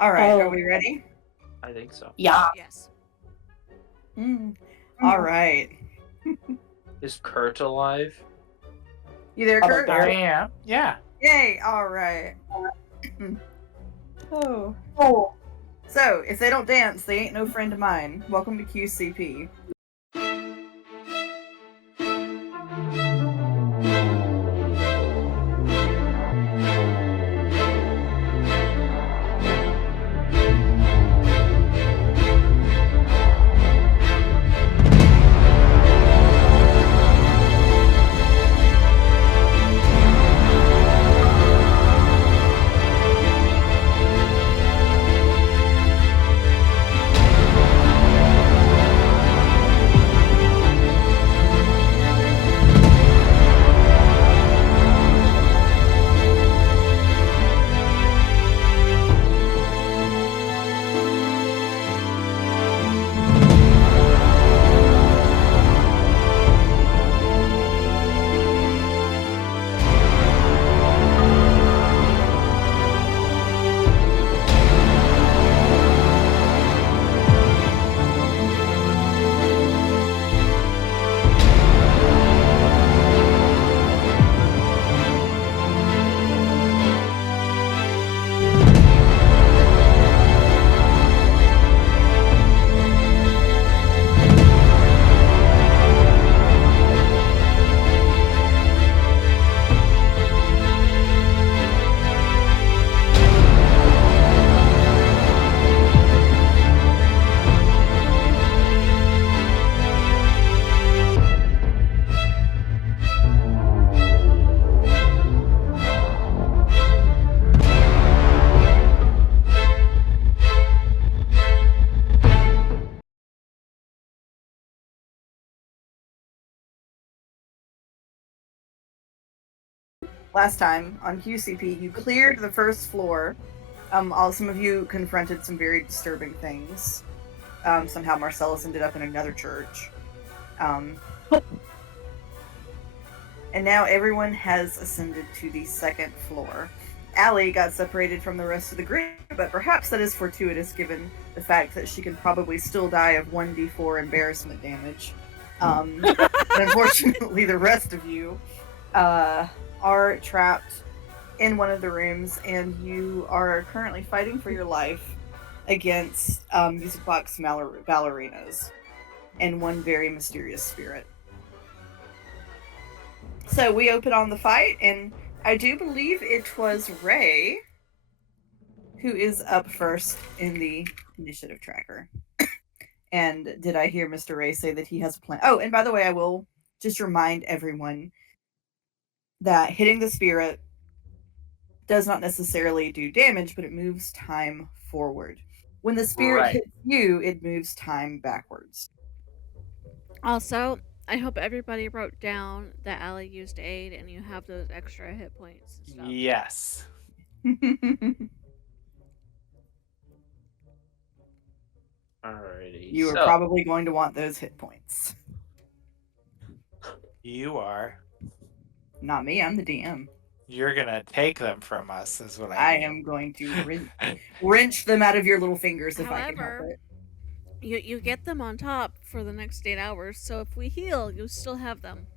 All right, are Oh. we ready? I think so. Yeah. Yes. All right. Is Kurt alive? You there, Oh, Kurt? I am. Yeah. Yay! All right. Oh. So, if they don't dance, they ain't no friend of mine. Welcome to QCP. Last time on QCP, you cleared the first floor. Some of you confronted some very disturbing things. Somehow Marcellus ended up in another church. And now everyone has ascended to the second floor. Allie got separated from the rest of the group, but perhaps that is fortuitous given the fact that she can probably still die of 1d4 embarrassment damage. And unfortunately, the rest of you are trapped in one of the rooms, and you are currently fighting for your life against music box ballerinas and one very mysterious spirit. So we open on the fight, and I do believe it was Ray who is up first in the initiative tracker. And did I hear Mr. Ray say that he has a plan? Oh, and by the way, I will just remind everyone that hitting the spirit does not necessarily do damage, but it moves time forward. When the spirit hits you, it moves time backwards. Also, I hope everybody wrote down that Allie used aid and you have those extra hit points and stuff. Yes. Alrighty. You are probably going to want those hit points. You are. Not me, I'm the DM. You're gonna take them from us, is what I am going to wrench them out of your little fingers if I can help it. You get them on top for the next 8 hours, so if we heal, you still have them.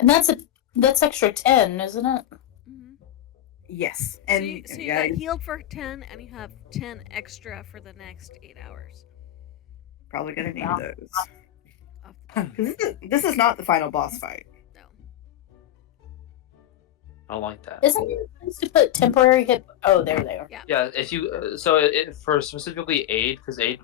And that's extra 10, isn't it? Mm-hmm. Yes. And so you got healed for 10, and you have 10 extra for the next 8 hours. Probably gonna need those. Because this is not the final boss fight. No. I like that. Isn't it supposed to put temporary hit? Oh, there they are. Yeah. If you for specifically aid, because aid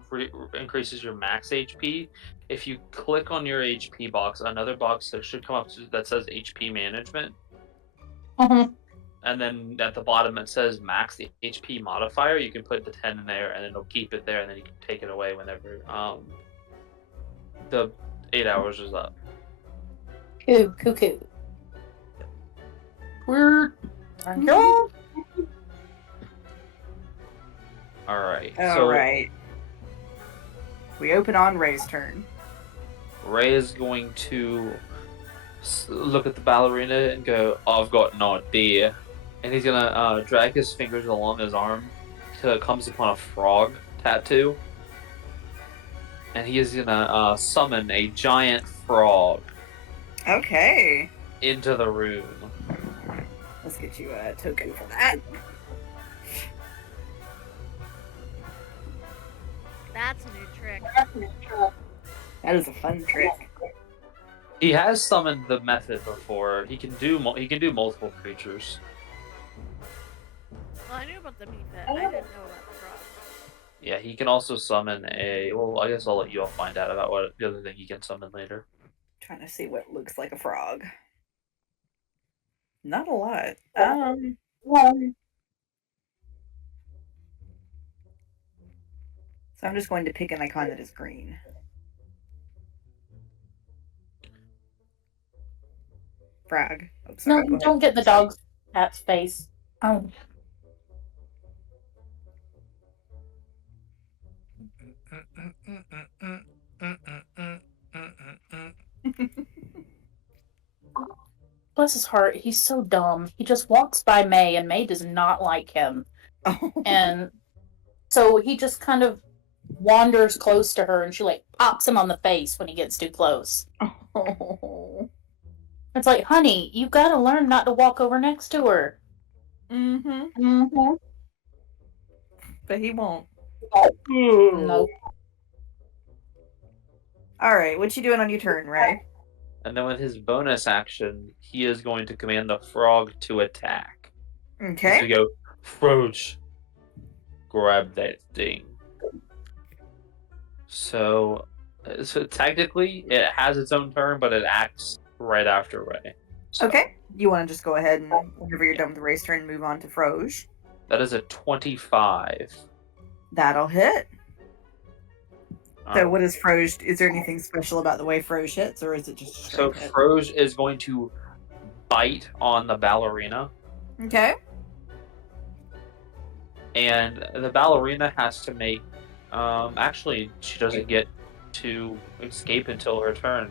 increases your max HP. If you click on your HP box, another box that should come up that says HP management. And then at the bottom it says max the HP modifier. You can put the 10 in there, and it'll keep it there, and then you can take it away whenever the 8 hours is up. Cool. We're Alright. All right. We open on Ray's turn. Ray is going to look at the ballerina and go, I've got an idea. And he's gonna drag his fingers along his arm comes upon a frog tattoo, and he is gonna summon a giant frog Okay. into the room. Let's get you a token for that. That's a new trick. That is a fun trick. He has summoned the method before. He can do multiple creatures. Well, I knew about the meat pit. I didn't know about the frog. Yeah, he can also summon a. Well, I guess I'll let you all find out about what the other thing he can summon later. Trying to see what looks like a frog. Not a lot. So I'm just going to pick an icon that is green. Frog. Oh, sorry, No, go ahead. don't get the dog's cat's face. Oh. Bless his heart, he's so dumb. He just walks by May, and May does not like him. Oh. And so he just kind of wanders close to her, and she like pops him on the face when he gets too close. Oh. It's like, honey, you gotta learn not to walk over next to her. Mm-hmm. But he won't. No. Alright, what you doing on your turn, Ray? And then with his bonus action, he is going to command the frog to attack. Okay. To go, Froge, grab that thing. So technically, it has its own turn, but it acts right after Ray. So Okay. You want to just go ahead and, whenever you're done with the race turn, move on to Froge. that is a 25. That'll hit. So Um, what is Froge? Is there anything special about the way Froge hits, or is it just a So straight hit? Froge is going to bite on the ballerina, Okay. and the ballerina has to make. Actually, she doesn't get to escape until her turn.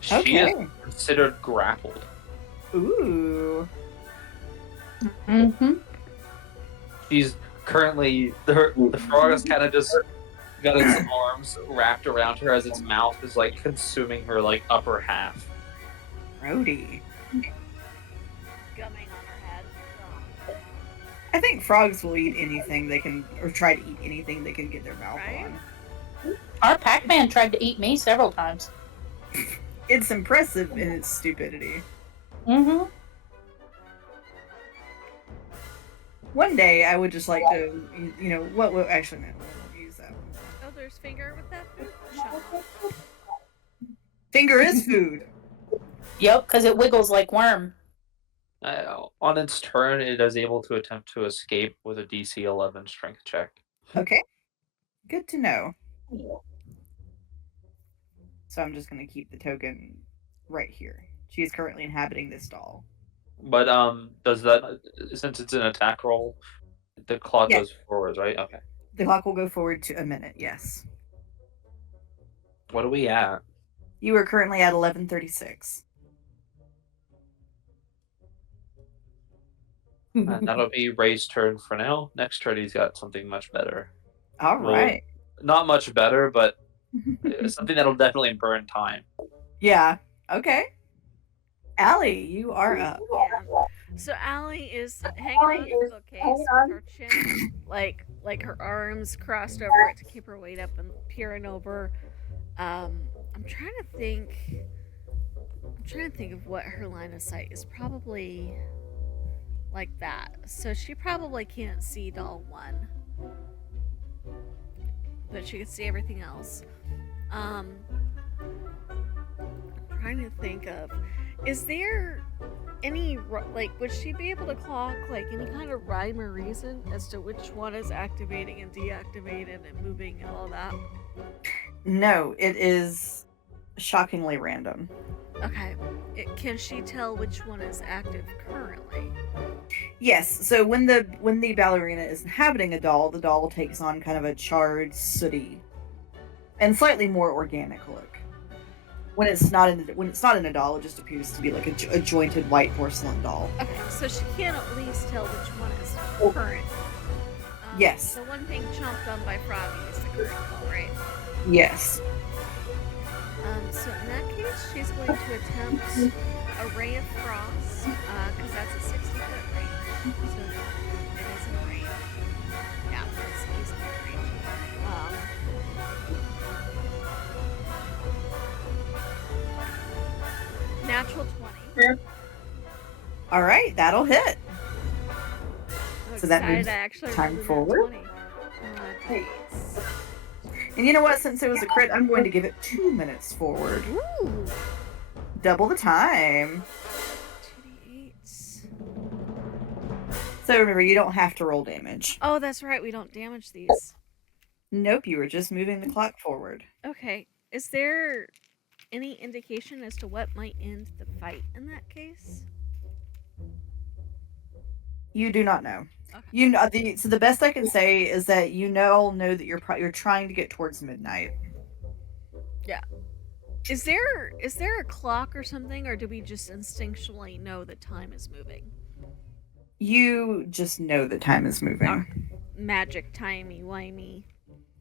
She is Okay. considered grappled. Ooh. Mm-hmm. She's currently the frog is kind of just got its arms wrapped around her as its mouth is like consuming her like upper half. Grody. Gumming on her head. I think frogs will eat anything they can, or try to eat anything they can get their mouth Right? on. Our Pac-Man tried to eat me several times. It's impressive in its stupidity. Mm-hmm. One day, I would just like to, what will actually no, we'll use that one. Oh, there's finger with that food? Shut Finger is food. Yep, because it wiggles like worm. On its turn, it is able to attempt to escape with a DC 11 strength check. Okay. Good to know. So I'm just going to keep the token right here. She is currently inhabiting this doll. But does that, since it's an attack roll, the clock Yeah. goes forward, right? Okay. The clock will go forward to a minute, yes. What are we at? You are currently at 11:36. And that'll be Ray's turn for now. Next turn, he's got something much better. All Well, right. Not much better, but something that'll definitely burn time. Yeah. Okay. Allie, you are up. Yeah. So Allie is hanging on the bookcase with her chin, like her arms crossed over it to keep her weight up and peering over. I'm trying to think of what her line of sight is. Probably like that. So she probably can't see doll 1, but she can see everything else. Trying to think of, is there any, like, would she be able to clock like any kind of rhyme or reason as to which one is activating and deactivated and moving and all that? No, it is shockingly random. Okay. Can she tell which one is active currently? Yes, so when the ballerina is inhabiting a doll, the doll takes on kind of a charred, sooty, and slightly more organic look. When it's not in a doll, it just appears to be like a jointed white porcelain doll. Okay, so she can at least tell which one is current. Yes. The one being chomped on by Froggy is the current goal, right? Yes. So in that case, she's going to attempt a Ray of Frost, because that's a 60-foot range. So it is in range. Yeah, it's easily in range. Natural 20. All right, that'll hit. I'm So that excited moves I actually time rolled a nat forward. 20. Hey. Dates. And you know what? Since it was a crit, I'm going to give it 2 minutes forward. Ooh! Double the time. 2d8s. So remember, you don't have to roll damage. Oh, that's right, we don't damage these. Nope, you were just moving the clock forward. Okay, is there any indication as to what might end the fight in that case? You do not know. Okay. You know so the best I can say is that you know that you're trying to get towards midnight. Is there a clock or something, or do we just instinctually know that time is moving? You just know that time is moving. Magic timey-wimey.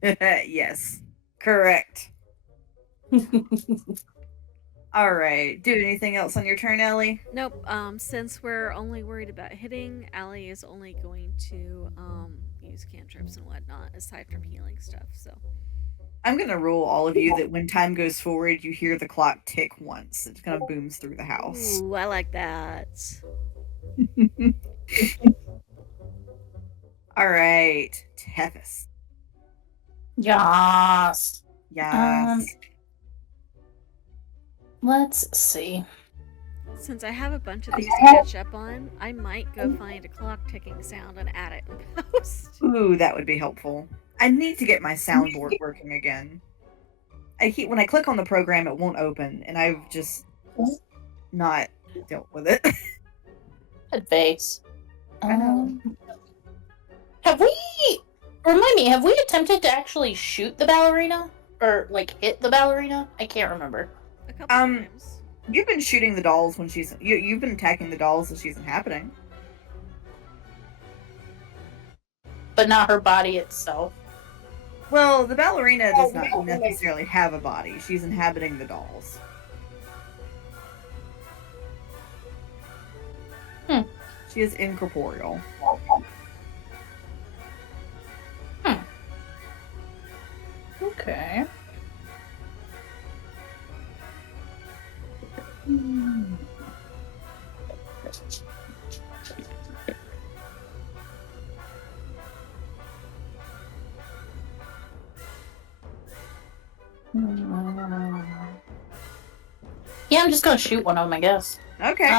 Yes, correct. All right. Do anything else on your turn, Ellie? Nope. Since we're only worried about hitting, Allie is only going to use cantrips and whatnot aside from healing stuff. So I'm gonna rule all of you that when time goes forward, you hear the clock tick once. It kind of booms through the house. ooh, I like that. All right, Tethys. Yes. Yes. Let's see. Since I have a bunch of these to catch up on, I might go find a clock ticking sound and add it in post. Ooh, that would be helpful. I need to get my soundboard working again. When I click on the program, it won't open, and I've just not dealt with it. Advice. I know. Have we? Remind me. Have we attempted to actually shoot the ballerina or like hit the ballerina? I can't remember. A couple times. You've been shooting the dolls when she's you've been attacking the dolls as she's inhabiting. But not her body itself. Well, the ballerina does not necessarily have a body. She's inhabiting the dolls. She is incorporeal. Okay. Yeah, I'm just gonna shoot one of them, I guess. Okay.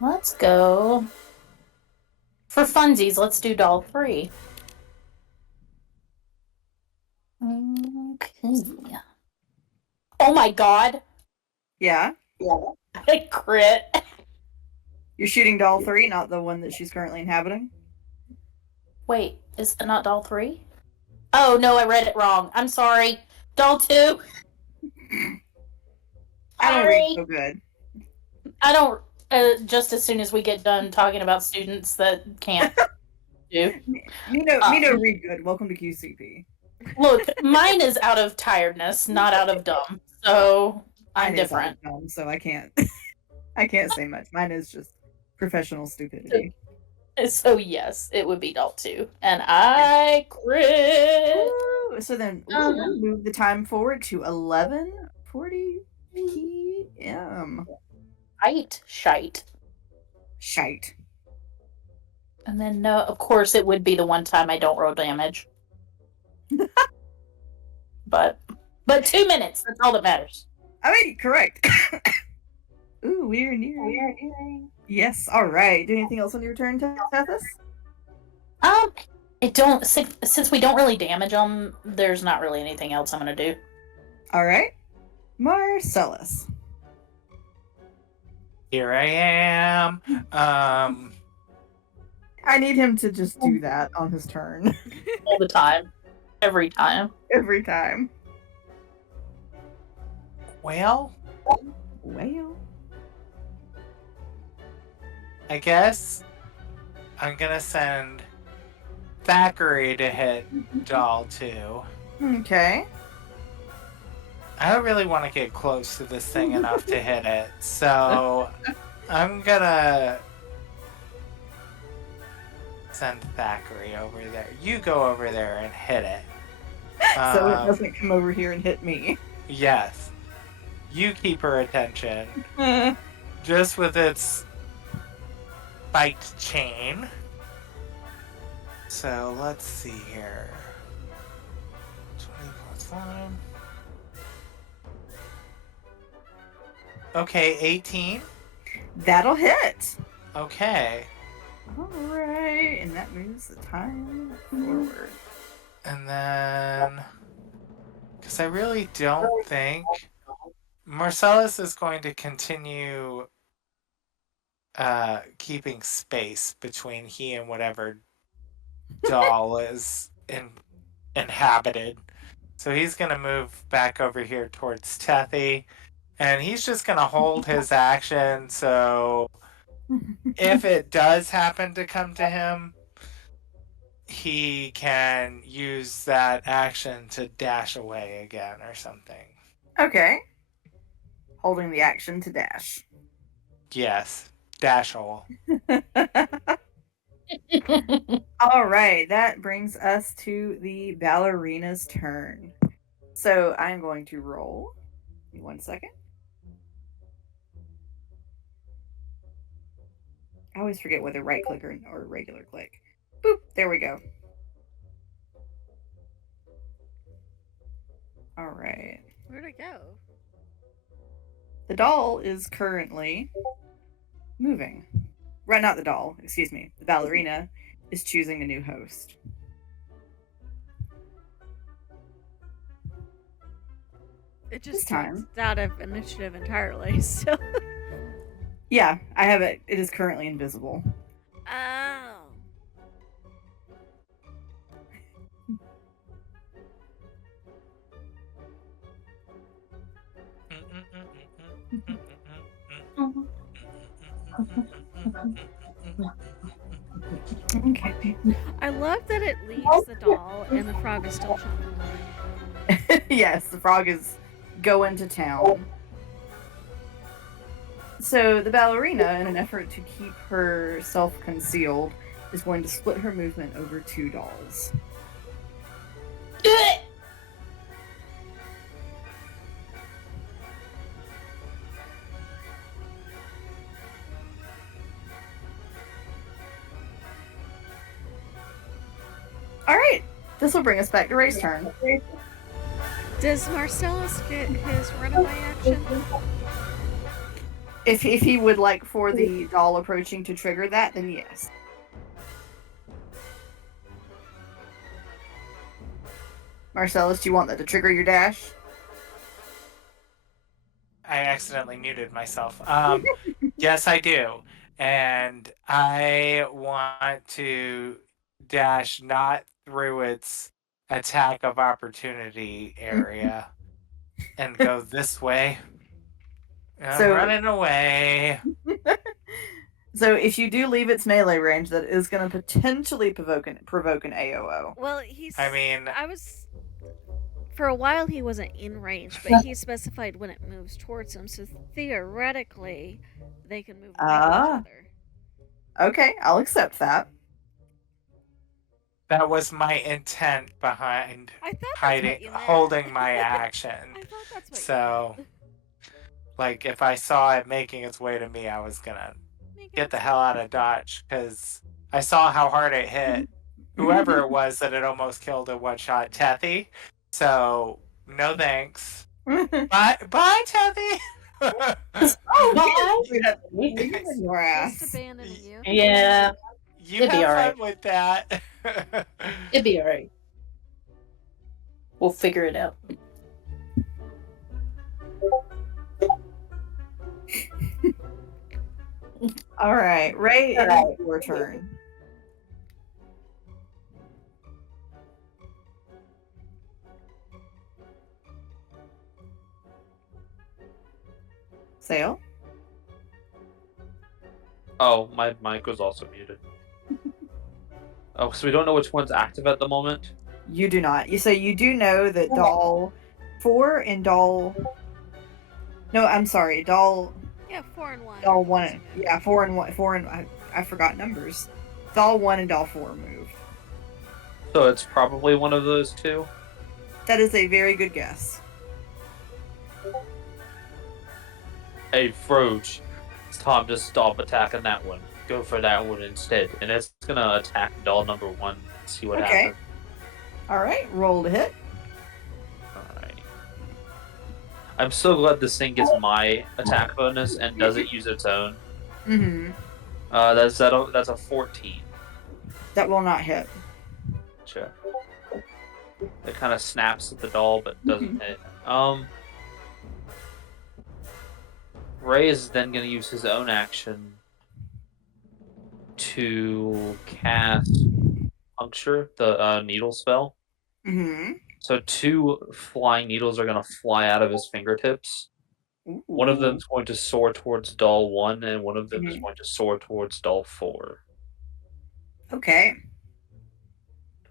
Let's go. For funsies, let's do doll 3. Okay. Oh my god. Yeah. I crit. You're shooting doll 3, not the one that she's currently inhabiting? Wait, is it not doll 3? Oh no, I read it wrong. I'm sorry. Doll 2. I don't read so good. I don't. Just as soon as we get done talking about students that can't do. Me no read good. Welcome to QCP. Look, mine is out of tiredness, not out of dumb. So I'm Mine is out different. of dumb, so I can't say much. Mine is just professional stupidity. So yes, it would be doll 2, and I crit. Ooh, so then we'll move the time forward to 11:40 p.m. Shite. And then no, of course it would be the one time I don't roll damage. but 2 minutes. That's all that matters. I mean, correct. Ooh, we're nearing. Yes, all right. Do anything else on your turn, Tethys? It don't since we don't really damage them. There's not really anything else I'm gonna do. All right, Marcellus. Here I am. I need him to just do that on his turn All the time, every time. every time. Well, Well, I guess I'm gonna send Thackeray to hit Doll 2. Okay. I don't really want to get close to this thing enough to hit it, so I'm gonna send Thackeray over there. You go over there and hit it. So it doesn't come over here and hit me. Yes. You keep her attention. Just with its spiked chain. So let's see here. 20 plus 5. Okay, 18. That'll hit. Okay. Alright, and that moves the time forward. And then, because I really don't think Marcellus is going to continue keeping space between he and whatever doll is inhabited. So he's going to move back over here towards Tethy, and he's just going to hold his action. So if it does happen to come to him, he can use that action to dash away again or something. Okay. Holding the action to dash. Yes, dash hole. Alright, that brings us to the ballerina's turn. So I'm going to roll. Give me 1 second. I always forget whether right click or regular click. Boop, there we go. Alright. Where'd it go? The doll is currently moving. Right, not the doll, excuse me. The ballerina is choosing a new host. It just This time. dropped out of initiative entirely, so. Yeah, I have it. It is currently invisible. Oh. Okay. I love that it leaves the doll and the frog is still chugging. Yes, the frog is going to town. So the ballerina, in an effort to keep herself concealed, is going to split her movement over 2 dolls. Do it! Alright, this will bring us back to Ray's turn. Does Marcellus get his runaway action? If he would like for the doll approaching to trigger that, then yes. Marcellus, do you want that to trigger your dash? I accidentally muted myself. Yes, I do. And I want to dash not through its attack of opportunity area and go this way. I'm So- running away. So if you do leave its melee range, that is going to potentially provoke an AOO. Well, he's. I mean, I was. For a while, he wasn't in range, but he specified when it moves towards him, so theoretically, they can move away from Ah. each other. Okay, I'll accept that. that was my intent behind I thought that's hiding, what you meant. holding my action. I thought that's what So, you meant. like, if I saw it making its way to me, I was gonna get the hell out of Dodge because I saw how hard it hit whoever it was that it almost killed in one shot, Tethy. So, no thanks. Bye, Tethy. Oh, Bye. your ass. Just abandoning you. Yeah, You It'd be have alright. fun with that. it'd be alright. We'll figure it out. All right, Ray, it is your turn. Sale? Oh, my mic was also muted. Oh, so we don't know which one's active at the moment? You do not. You do know that doll 4 and doll. No, I'm sorry, doll 4 and 1. doll 1. Yeah, 4 and 1. 4 and I forgot numbers. Doll 1 and doll 4 moved. So it's probably one of those two? That is a very good guess. Hey, Froge, it's time to stop attacking that one. Go for that one instead. And it's gonna attack doll number 1. See what Okay. happens. All right, roll to hit. Alright. I'm so glad this thing gets my attack bonus and doesn't use its own. Mm-hmm. That's a 14. That will not hit. Gotcha. It kind of snaps at the doll, but doesn't hit. Ray is then going to use his own action to cast Puncture, the needle spell. Mm-hmm. So 2 flying needles are going to fly out of his fingertips. One of them is going to soar towards doll 1, and one of them is going to soar towards doll 4. Okay.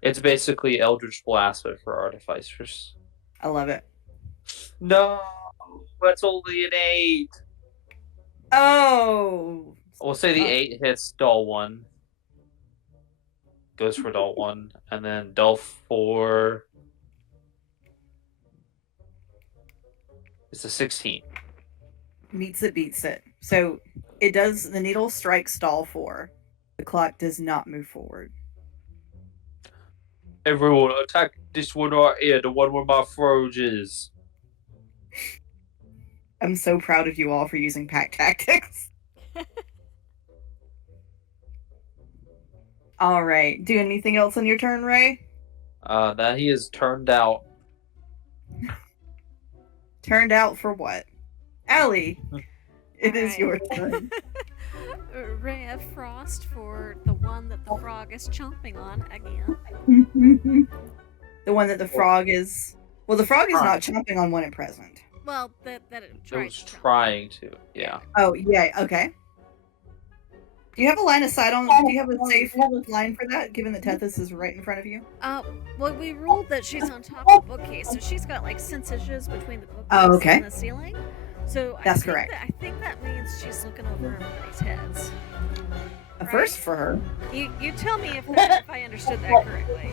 It's basically Eldritch Blast, but for artificers. I love it. No, that's only an 8. Oh. We'll say the 8 hits doll 1. Goes for doll 1, and then doll 4 is a 16. Meets it, beats it. So it does. The needle strikes doll 4. The clock does not move forward. Everyone, attack this one right here, the one where my Froge is. I'm so proud of you all for using pack tactics. All right. Do anything else on your turn, Ray? That he is turned out. Turned out for what? Allie, it is Alright. your turn. Ray of Frost for the one that the frog is chomping on again. The one that the frog is. Well, the frog is not chomping on one at present. Well, that it It tried was to chomp. trying to, yeah. Oh, yeah, okay. Do you have a line of sight on? Do you have a safe line for that, given that Tethys is right in front of you? Well, we ruled that she's on top of the bookcase, so she's got like 6 inches between the bookcase and the ceiling. So That's correct. I think that means she's looking over everybody's heads. A first for her. You tell me if I understood that correctly.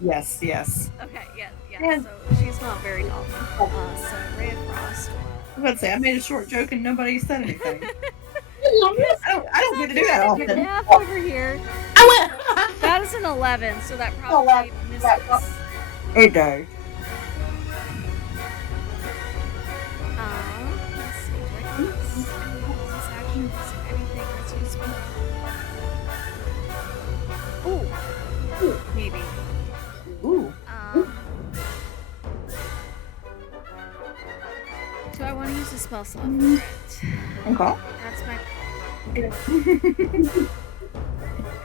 Yes, yes. Okay, yeah. And- So she's not very tall. So Ray of Frost. I was about to say, I made a short joke and nobody said anything. I don't get to do that Good often. math over here. That is an 11, so that probably misses. It does. Let's see. Do I use any bonus actions? Anything that's useful? Ooh. Maybe. Ooh. Do I want to use a spell slot for it? Okay. That's my.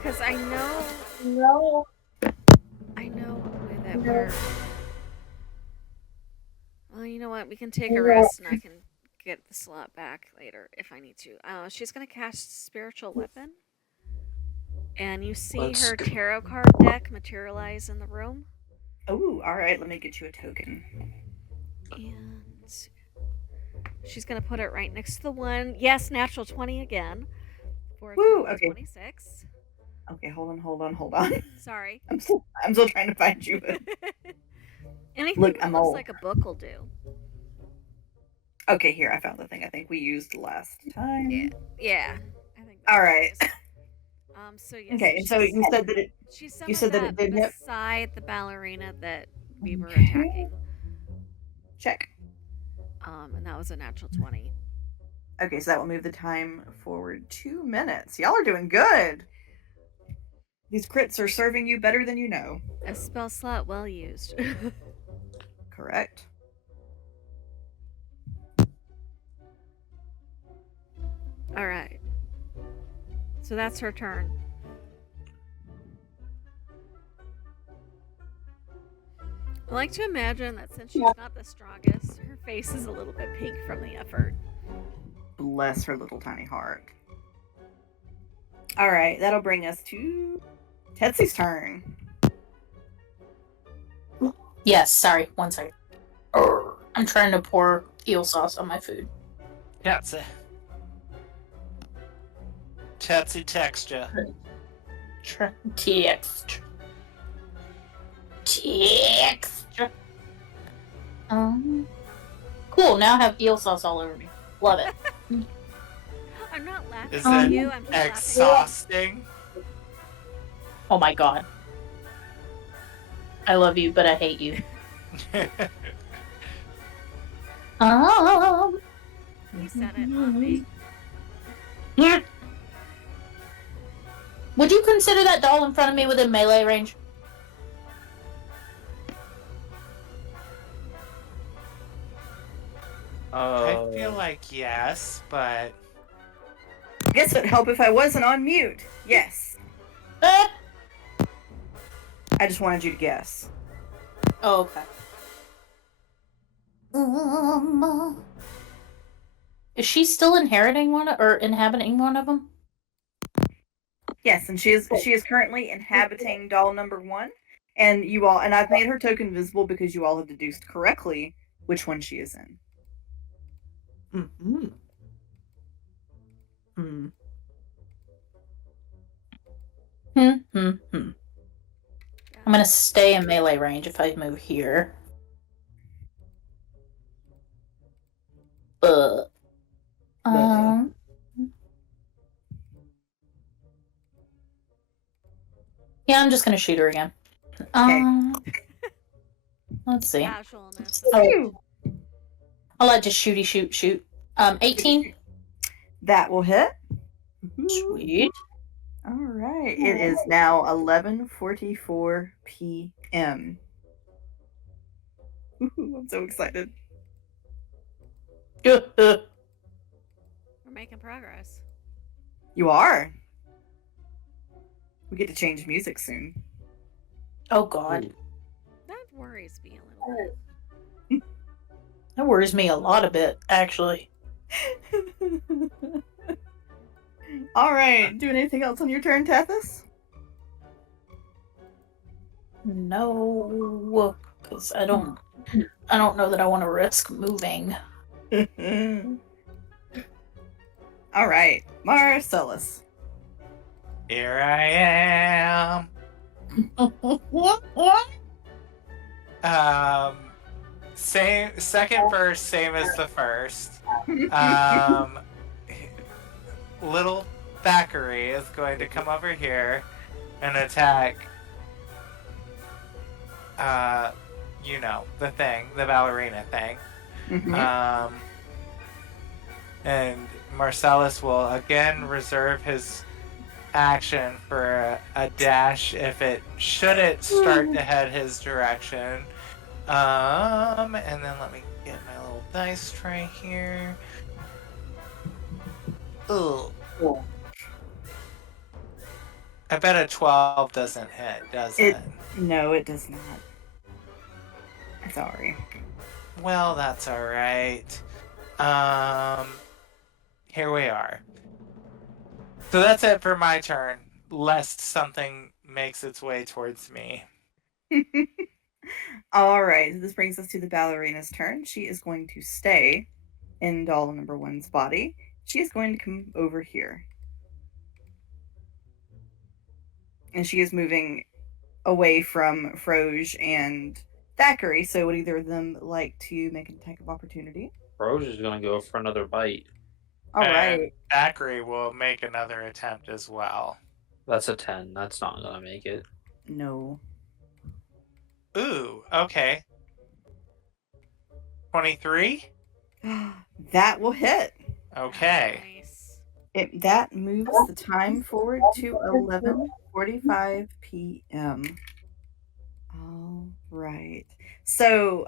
Because I know that we're. Well, you know what? We can take a rest and I can get the slot back later if I need to. She's going to cast Spiritual Weapon. And you see her tarot card deck materialize in the room. Ooh, alright, let me get you a token. And she's going to put it right next to the one. Yes, natural 20 again. For a Woo, total of okay. 26. Okay, hold on. Sorry. I'm still trying to find you. Anything Look, that I'm looks old. like a book will do. Okay, here, I found the thing I think we used last time. Yeah. I think All right. So yes. Okay, so you said that it. She said that it did hit? beside the ballerina that we were attacking. Check. And that was a natural 20. Okay, so that will move the time forward 2 minutes. Y'all are doing good. These crits are serving you better than you know. A spell slot well used. Correct. All right. So that's her turn. I like to imagine that since she's not the strongest, her face is a little bit pink from the effort. Bless her little tiny heart. Alright, that'll bring us to Tetsu's turn. Yes, sorry. 1 second. I'm trying to pour eel sauce on my food. Tetsu. Tetsu texture. Texture. Cool. Now I have eel sauce all over me. Love it. I'm not laughing Is at it you. I'm just laughing. exhausting? Oh my god. I love you, but I hate you. You said it, not me. Would you consider that doll in front of me within melee range? I feel like yes, but I guess it'd help if I wasn't on mute. Yes. Eh. I just wanted you to guess. Oh, okay. Is she still inheriting one or inhabiting one of them? Yes, and she is currently inhabiting doll number 1, and you all, and I've made her token visible because you all have deduced correctly which one she is in. Mm-hmm. I'm gonna stay in melee range if I move here. Yeah, I'm just gonna shoot her again. Let's see. Casualness. I'll let just shoot. 18. That will hit. Sweet. All right. It is now 11:44 p.m. I'm so excited. We're making progress. You are. We get to change music soon. Oh god. That worries me a little bit. That worries me a lot a bit, actually. All right. Doing anything else on your turn, Tethys? No, because I don't know that I want to risk moving. All right, Marcellus. Here I am. Second verse, same as the first. Little Thackeray is going to come over here and attack. The thing, the ballerina thing. Mm-hmm. And Marcellus will again reserve his action for a dash if it shouldn't start to head his direction. And then let me get my little dice tray here. Ugh. I bet a 12 doesn't hit, does it? No, it does not. Sorry. Well, that's alright. Here we are. So that's it for my turn, lest something makes its way towards me. All right, so this brings us to the ballerina's turn. She is going to stay in doll number 1's body. She is going to come over here. And she is moving away from Froge and Thackeray, so would either of them like to make an attack of opportunity? Froge is going to go for another bite. All And right. Thackeray will make another attempt as well. That's a 10. That's not going to make it. No. Ooh, okay. 23? That will hit. Okay. Nice. That moves the time forward to 11:45 p.m. All right. So,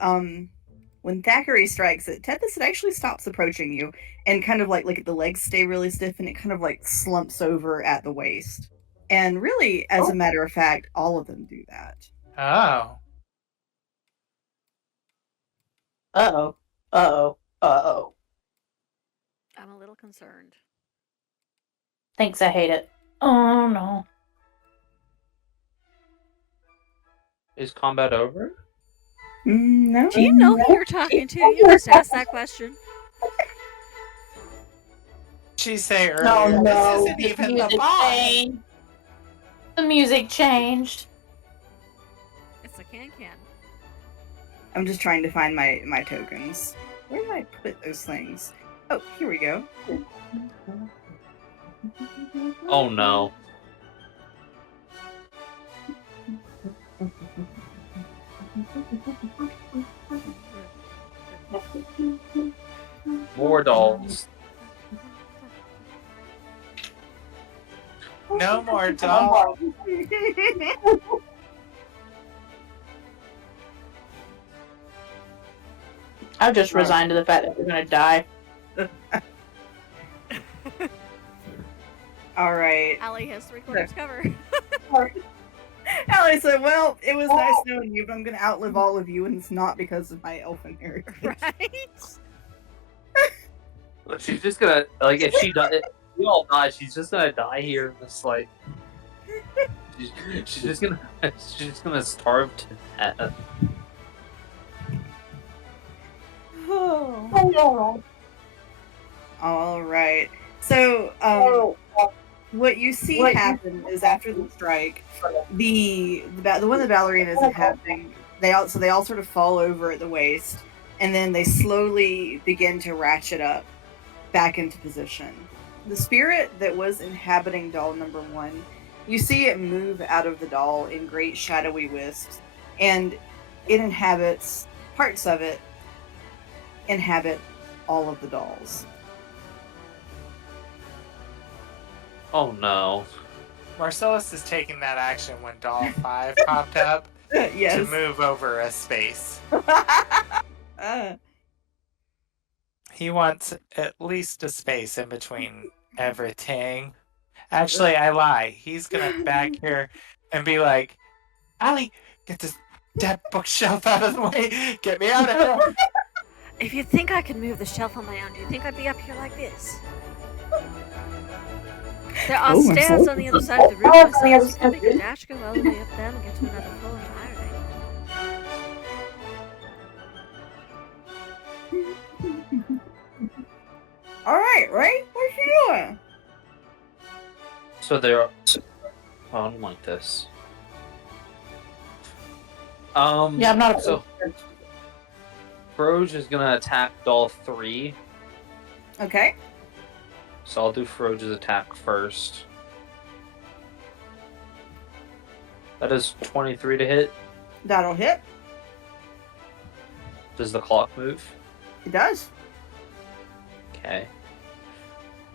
when Thackeray strikes it, Tethys, it actually stops approaching you and kind of like the legs stay really stiff and it kind of like slumps over at the waist. And really, as a matter of fact, all of them do that. Oh. Uh-oh. I'm a little concerned. Thanks, I hate it. Oh, no. Is combat over? No. Do you know who you're talking to? You just asked that question. She say No, earlier, no. this isn't even the music boss. changed. The music changed. It's a can. I'm just trying to find my tokens. Where did I put those things? Oh, here we go. Oh no. More dolls. No more doll. I've just resigned to the fact that we're gonna die. All right. Allie has 3/4 cover. Allie said, well, it was nice knowing you, but I'm going to outlive all of you, and it's not because of my elfin heritage. Right? She's just gonna, like, if she does, if we all die, she's just gonna die here in this, like, she's just gonna starve to death. Oh. All right. So, what you see happen is after the strike, the one the ballerinas are having, they all sort of fall over at the waist, and then they slowly begin to ratchet up back into position. The spirit that was inhabiting doll number 1, you see it move out of the doll in great shadowy wisps, and it inhabits parts of it inhabit all of the dolls. Oh no. Marcellus is taking that action when doll 5 popped up Yes. to move over a space. He wants at least a space in between everything. Actually, I lie. He's gonna back here and be like, Allie, get this dead bookshelf out of the way. Get me out of here. If you think I could move the shelf on my own, do you think I'd be up here like this? There are stairs on the other side of the room. So you can make a dash, go all the way up them, and get to another floor entirely. All right, right? What's she doing? So there are. Oh, I don't like this. Yeah, I'm not. So Froge is gonna attack doll 3. Okay. So I'll do Froge's attack first. That is 23 to hit. That'll hit. Does the clock move? It does. Okay.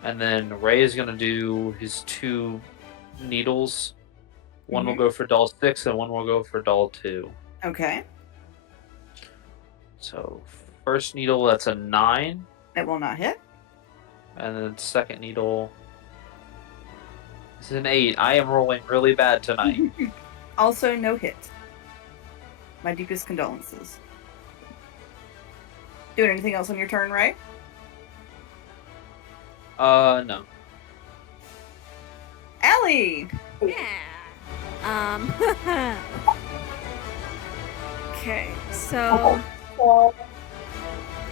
And then Ray is gonna do his 2 needles. One will go for doll 6 and one will go for doll 2. Okay. So first needle, that's a 9. It will not hit. And then second needle is an 8. I am rolling really bad tonight. Also, no hit. My deepest condolences. Doing anything else on your turn, right? No. Allie! Yeah. Okay, so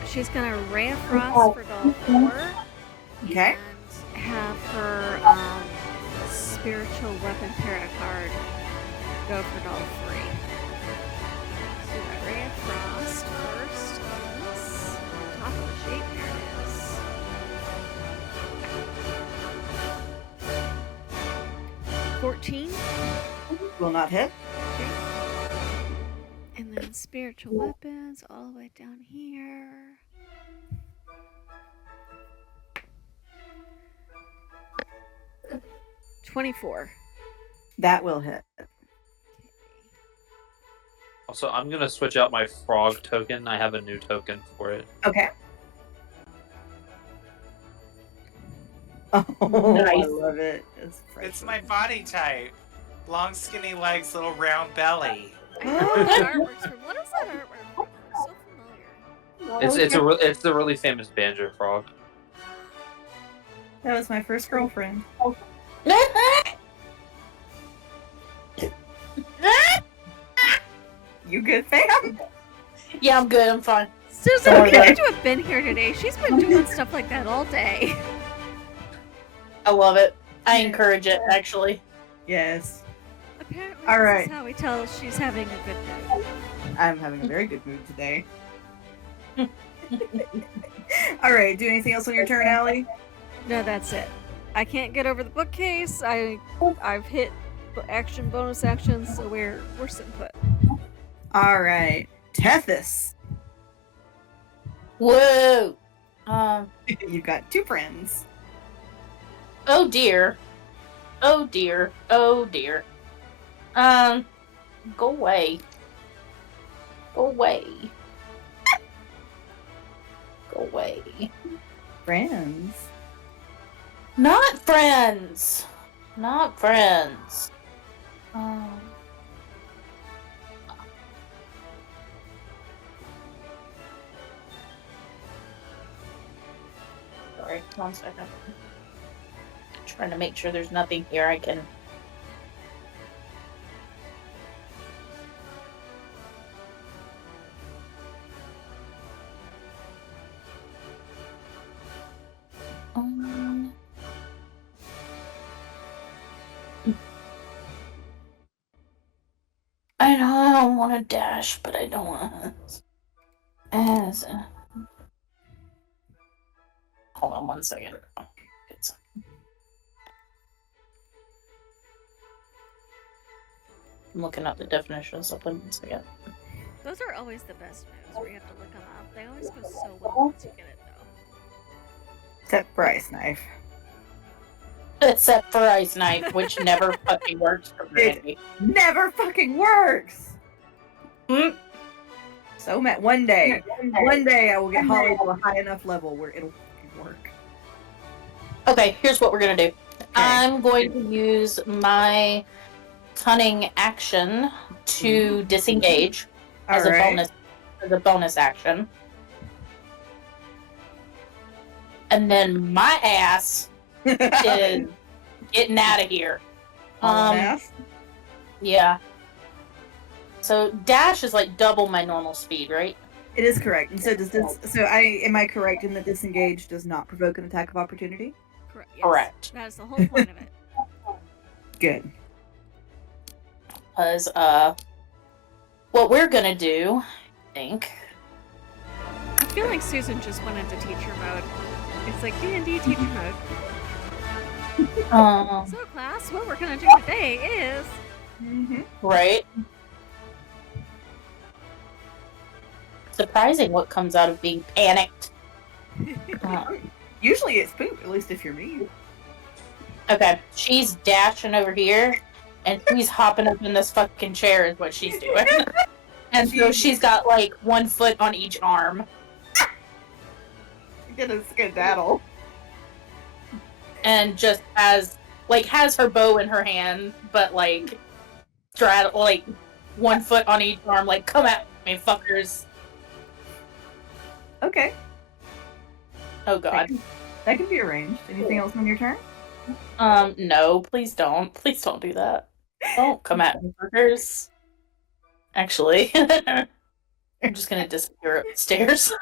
she's gonna Ray of Frost for doll 4. Okay. And have her spiritual weapon para card go for doll 3. So we got Ray of Frost first. Oops. Top of the sheet. There it is. $14. Will not hit. Okay. And then spiritual weapons all the way down here. $24. That will hit. Also, I'm gonna switch out my frog token. I have a new token for it. Okay. Oh, I Nice. love it. It's my body type. Long, skinny legs, little round belly. I know what the artwork's from. What is that artwork from? It's so familiar. It's a really famous banjo frog. That was my first girlfriend. You good, fam? Yeah, I'm good. I'm fine. Susan, Don't worry you about need it. to have been here today. She's been doing stuff like that all day. I love it. I Yeah. encourage it, actually. Yes. Apparently, All this right. is how we tell she's having a good mood. I'm having a very good mood today. All right. Do anything else on your turn, Allie? No, that's it. I can't get over the bookcase. I've hit action bonus actions, so we're sitting put. All right. Tethys. Whoa. You've got 2 friends. Oh dear. Oh dear. Oh dear. Go away. Go away. Go away. Friends. Not friends. Not friends. Sorry, 1 second. Trying to make sure there's nothing here I can. I know I don't want to dash, but I don't want to. Hold on 1 second. I'm looking up the definition of something. 1 second. Those are always the best moves where you have to look them up. They always go so well once you get it, though. Except for Ice Knife. Except for Ice Knife, which never fucking works for me. Never fucking works! Hmm? So, Matt, one day I will get Holly to a high enough level where it'll fucking work. Okay, here's what we're gonna do. I'm going to use my cunning action to disengage as a bonus action. And then my ass is getting out of here. Yeah. So dash is like double my normal speed, right? It is correct. And so does this. So am I correct in that disengage does not provoke an attack of opportunity? Correct. Yes. Correct. That is the whole point of it. Good. Because what we're gonna do, I think. I feel like Susan just went into teacher mode. It's like D&D teacher mode. So class, what we're gonna do today is... Right. Surprising what comes out of being panicked. Usually it's poop, at least if you're me. Okay, she's dashing over here, and she's hopping up in this fucking chair is what she's doing. And so she's got like 1 foot on each arm. Get a skedaddle. And just has her bow in her hand, but like straddle like 1 foot on each arm, like come at me, fuckers. Okay. Oh god. That can be arranged. Anything else on your turn? No, please don't. Please don't do that. Don't come at me, fuckers. Actually, I'm just gonna disappear upstairs.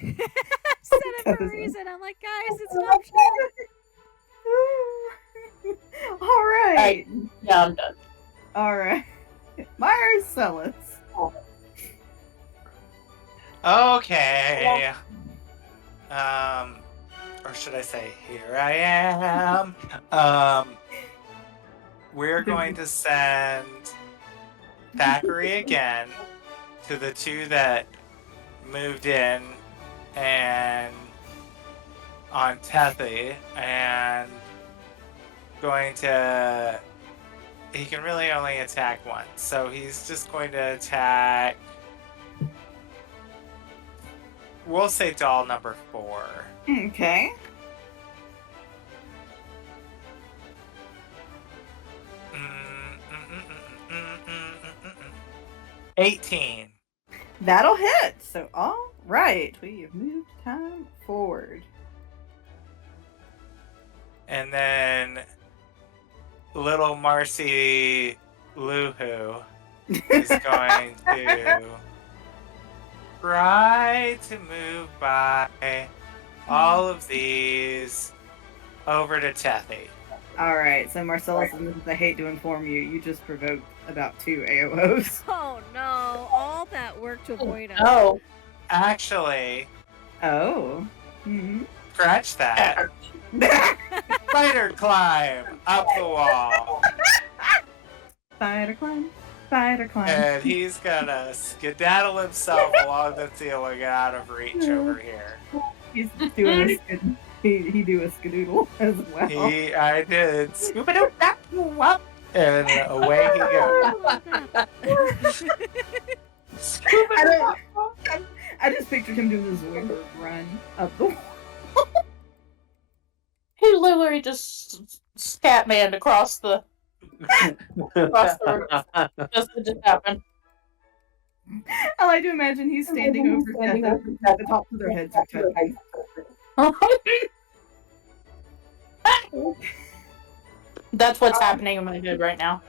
Said it for a reason. I'm like, guys, it's not true. All right. Yeah, I'm done. All right. Marcellus. Okay. Or should I say, here I am. We're going to send Thackeray again to the 2 that moved in and on Tethy, and he can really only attack once, so he's just going to attack, we'll say doll number 4. Okay. Mm. 18. That'll hit. So, all right. We have moved time forward. And then little Marcy Luhu He's going to try to move by all of these over to Tethy. Alright, so Marcellus, I hate to inform you, you just provoked about 2 AOs. Oh no, all that work to avoid us. Oh. Actually, Oh. scratch that. Spider climb up the wall. Spider climb, spider climb. And he's gonna skedaddle himself along the ceiling out of reach over here. He's doing he do a skadoodle as well. I did. Scoop-a-doop-dap-wop. And away he goes. I just pictured him doing this Zoidberg run up the wall. He literally just Scatman across the room. Just happened. I like to imagine he's standing over Teth at the tops of their heads are touching. That's what's happening in my head right now.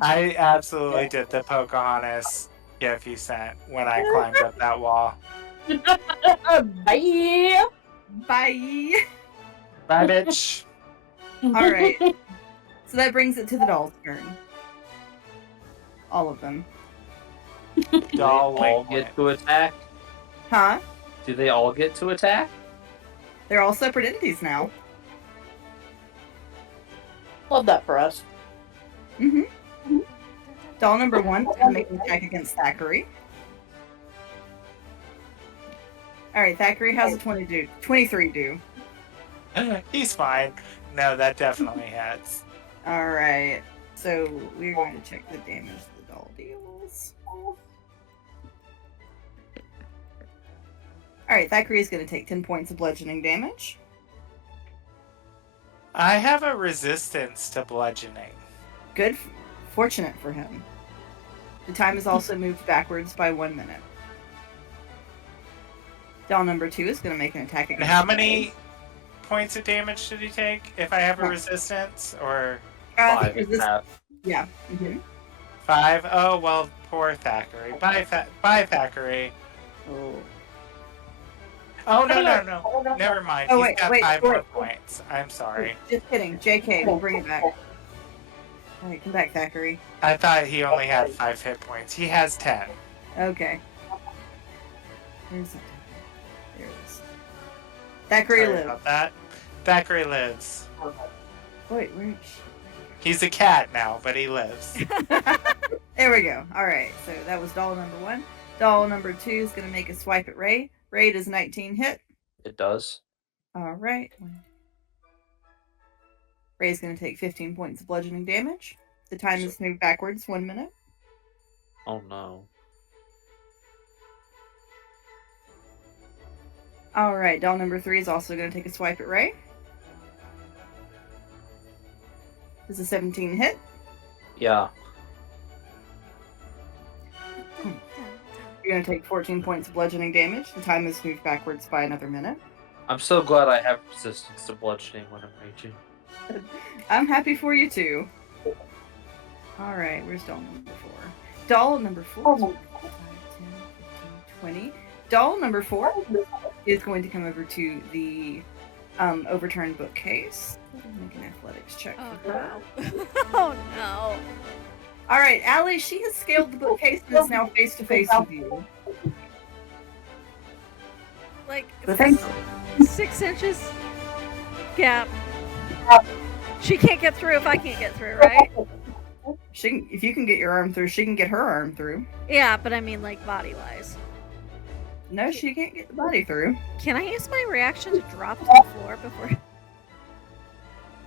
I absolutely did the Pocahontas gif you sent when I climbed up that wall. Bye. Bye. Bye, bitch. Alright. So that brings it to the doll's turn. All of them. Doll all winglet. get to attack? Huh? Do they all get to attack? They're all separate entities now. Love that for us. Doll number 1 is going to make an attack against Thackeray. Alright, Thackeray has a 23 do. He's fine. No, that definitely hits. Alright, so we're going to check the damage the doll deals. Alright, Thackeray is going to take 10 points of bludgeoning damage. I have a resistance to bludgeoning. Good, fortunate for him. The time is also moved backwards by 1 minute. Doll number 2 is going to make an attack And against how many points of damage did he take if I have a resistance? Or 5 and half. Yeah. 5? Oh, well, poor Thackeray. Bye, Thackeray. Oh. Oh, no. Never mind. Oh, He's got 5 more points. I'm sorry. Just kidding. JK, we'll bring it back. Alright, come back, Thackeray. I thought he only had 5 hit points. He has 10. Okay. Where's that? There it is. Thackeray Sorry lives. about that. Thackeray lives. Wait, where is she? He's a cat now, but he lives. There we go. Alright, so that was doll number 1. Doll number 2 is going to make a swipe at Ray. Ray does 19 hit. It does. Alright. Ray's going to take 15 points of bludgeoning damage. The time is moved backwards 1 minute. Oh no. Alright, doll number 3 is also going to take a swipe at Ray. This is a 17 hit. Yeah. You're going to take 14 points of bludgeoning damage. The time is moved backwards by another minute. I'm so glad I have resistance to bludgeoning when I'm raging. I'm happy for you too. Alright, where's doll number 4? Doll number 4 is 5, 10, 15, 20. Doll number 4 is going to come over to the overturned bookcase. Make an athletics check for her. Oh no. Alright, Allie, she has scaled the bookcase and is now face to face with you. Like But thanks. 6 inches gap. She can't get through if I can't get through, right? She can, if you can get your arm through, she can get her arm through. Yeah, but I mean like body wise. No, she can't get the body through. Can I use my reaction to drop to the floor before?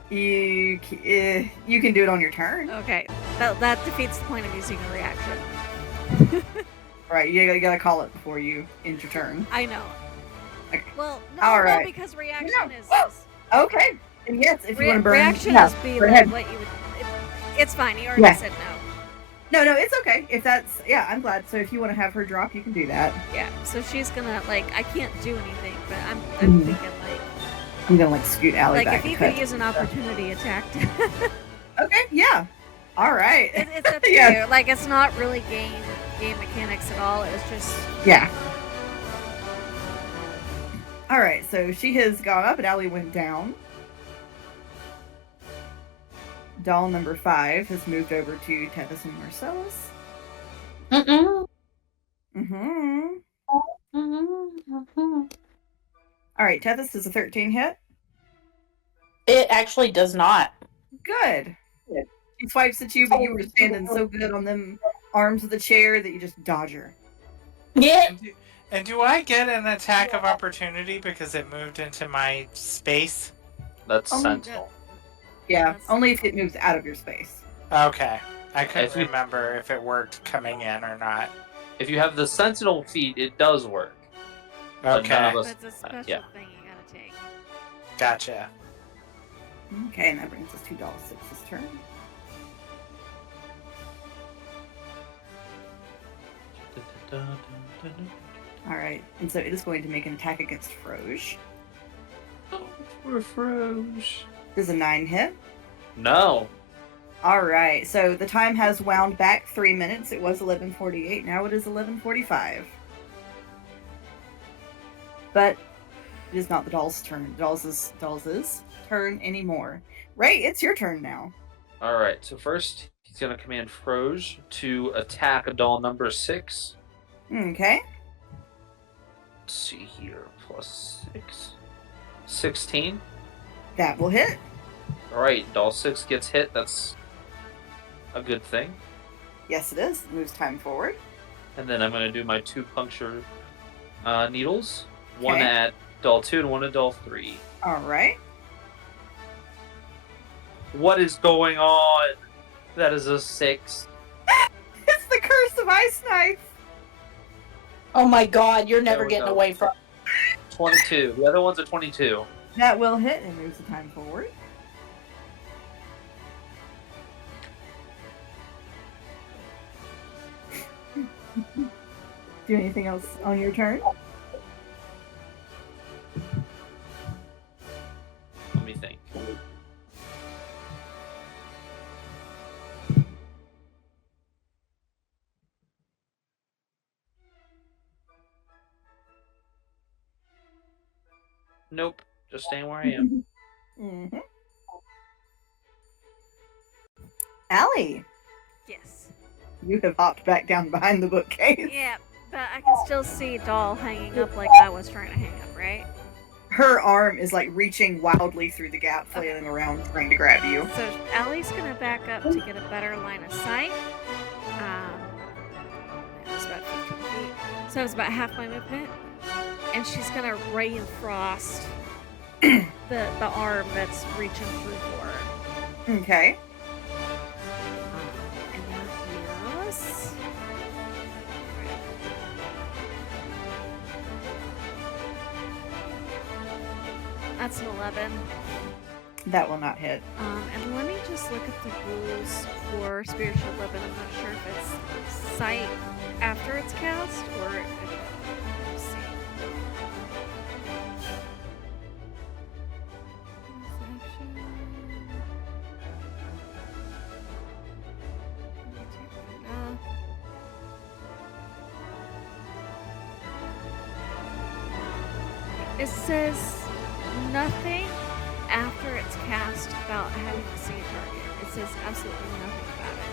You can do it on your turn. Okay, that defeats the point of using a reaction. Right, you gotta call it before you end your turn. I know. Okay. Well, no, All no, right. because reaction is Okay. And yes, if you want to burn. reaction yeah, is be go like ahead. what you would. It's fine. You already Yeah. said no. No, it's okay. If that's I'm glad. So if you want to have her drop, you can do that. Yeah. So she's gonna like I can't do anything, but I'm Mhm. thinking like I'm gonna scoot Allie like back. if you and cut. could use an opportunity attack. Okay, yeah. All right. It's up to Yeah. you. Like, it's not really game mechanics at all. It's just Yeah. All right, so she has gone up and Allie went down. Doll number 5 has moved over to Tethys and Marcellus. Mm-mm. Mm-hmm. Mm-hmm. All right, Tethys is a 13 hit. It actually does not. Good. She swipes at you, but you were standing so good on them arms of the chair that you just dodge her. Yeah. And do I get an attack of opportunity because it moved into my space? That's Um, Sentinel. Yeah, only if it moves out of your space. Okay. I couldn't If you- remember if it worked coming in or not. If you have the Sentinel feat, it does work. But none Okay. of us- But it's a special yeah. thing you gotta take. Gotcha. Okay, and that brings us to Doll 6's turn. All right, and so it is going to make an attack against Froge. We're froze. Does a 9 hit? No. All right, so the time has wound back 3 minutes. It was 11:48. Now it is 11:45. But it is not the doll's turn. Doll's turn anymore. Ray, it's your turn now. All right. So first, he's gonna command Froge to attack a doll number 6. Okay. Let's see here. Plus 6. 16. That will hit. All right. Doll 6 gets hit. That's a good thing. Yes, it is. Moves time forward. And then I'm gonna do my 2 puncture needles. One Okay. at doll 2 and one at doll 3. All right. What is going on? That is a 6. It's the curse of Ice Knife. Oh my god, you're never There we getting go. away from 22. The other one's a 22. That will hit and moves the time forward. Do anything else on your turn? Let me think. Nope. Just staying where I am. Mm-hmm. Allie, Yes. you have hopped back down behind the bookcase. Yeah, but I can still see Doll hanging up like I was trying to hang up, right? Her arm is like reaching wildly through the gap, flailing around, trying to grab you. So Allie's gonna back up to get a better line of sight. It's about 15 feet. So it's about half my movement. And she's gonna ray and frost the arm that's reaching through for her. Okay. And that is... That's an 11. That will not hit. And let me just look at the rules for Spiritual Weapon. I'm not sure if it's sight after it's cast or if let's see. It says nothing after it's cast about having to see a target. It says absolutely nothing about it.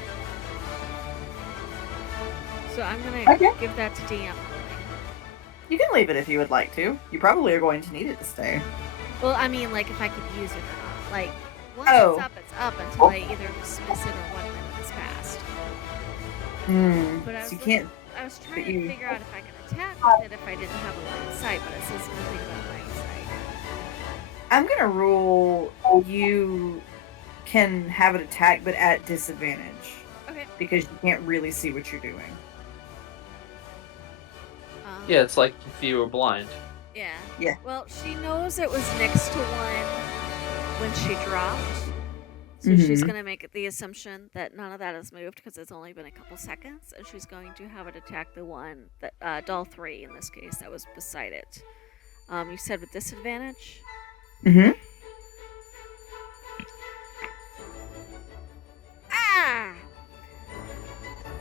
So I'm gonna give that to DM. You can leave it if you would like to. You probably are going to need it to stay. Well, I mean, like if I could use it or not. Like once Oh. it's up until I either dismiss it or 1 minute has passed. But I was So you looking- can't. I was trying but to you- figure out if I could attack with it if I didn't have a line of sight, but it says nothing about line of sight. I'm gonna rule you can have it attack, but at disadvantage. Okay. Because you can't really see what you're doing. Yeah, it's like if you were blind. Yeah. Yeah. Well, she knows it was next to one when she dropped. So she's Mhm. going to make the assumption that none of that has moved because it's only been a couple seconds. And she's going to have it attack the one, that doll 3 in this case, that was beside it. You said with disadvantage? Mm-hmm. Ah!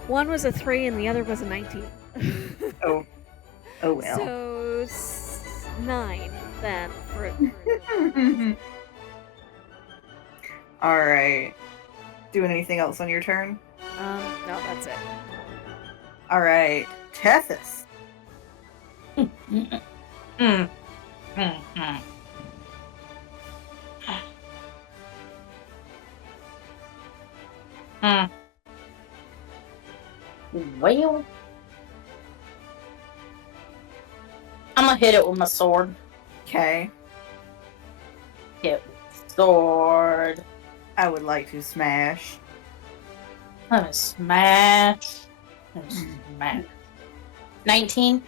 One was a 3 and the other was a 19. Oh well. So 9 then for All right. Doing anything else on your turn? no, that's it. All right, Tethys. Well, I'm gonna hit it with my sword. Okay. Hit with sword. I would like to smash. I'm gonna smash. Smash. 19.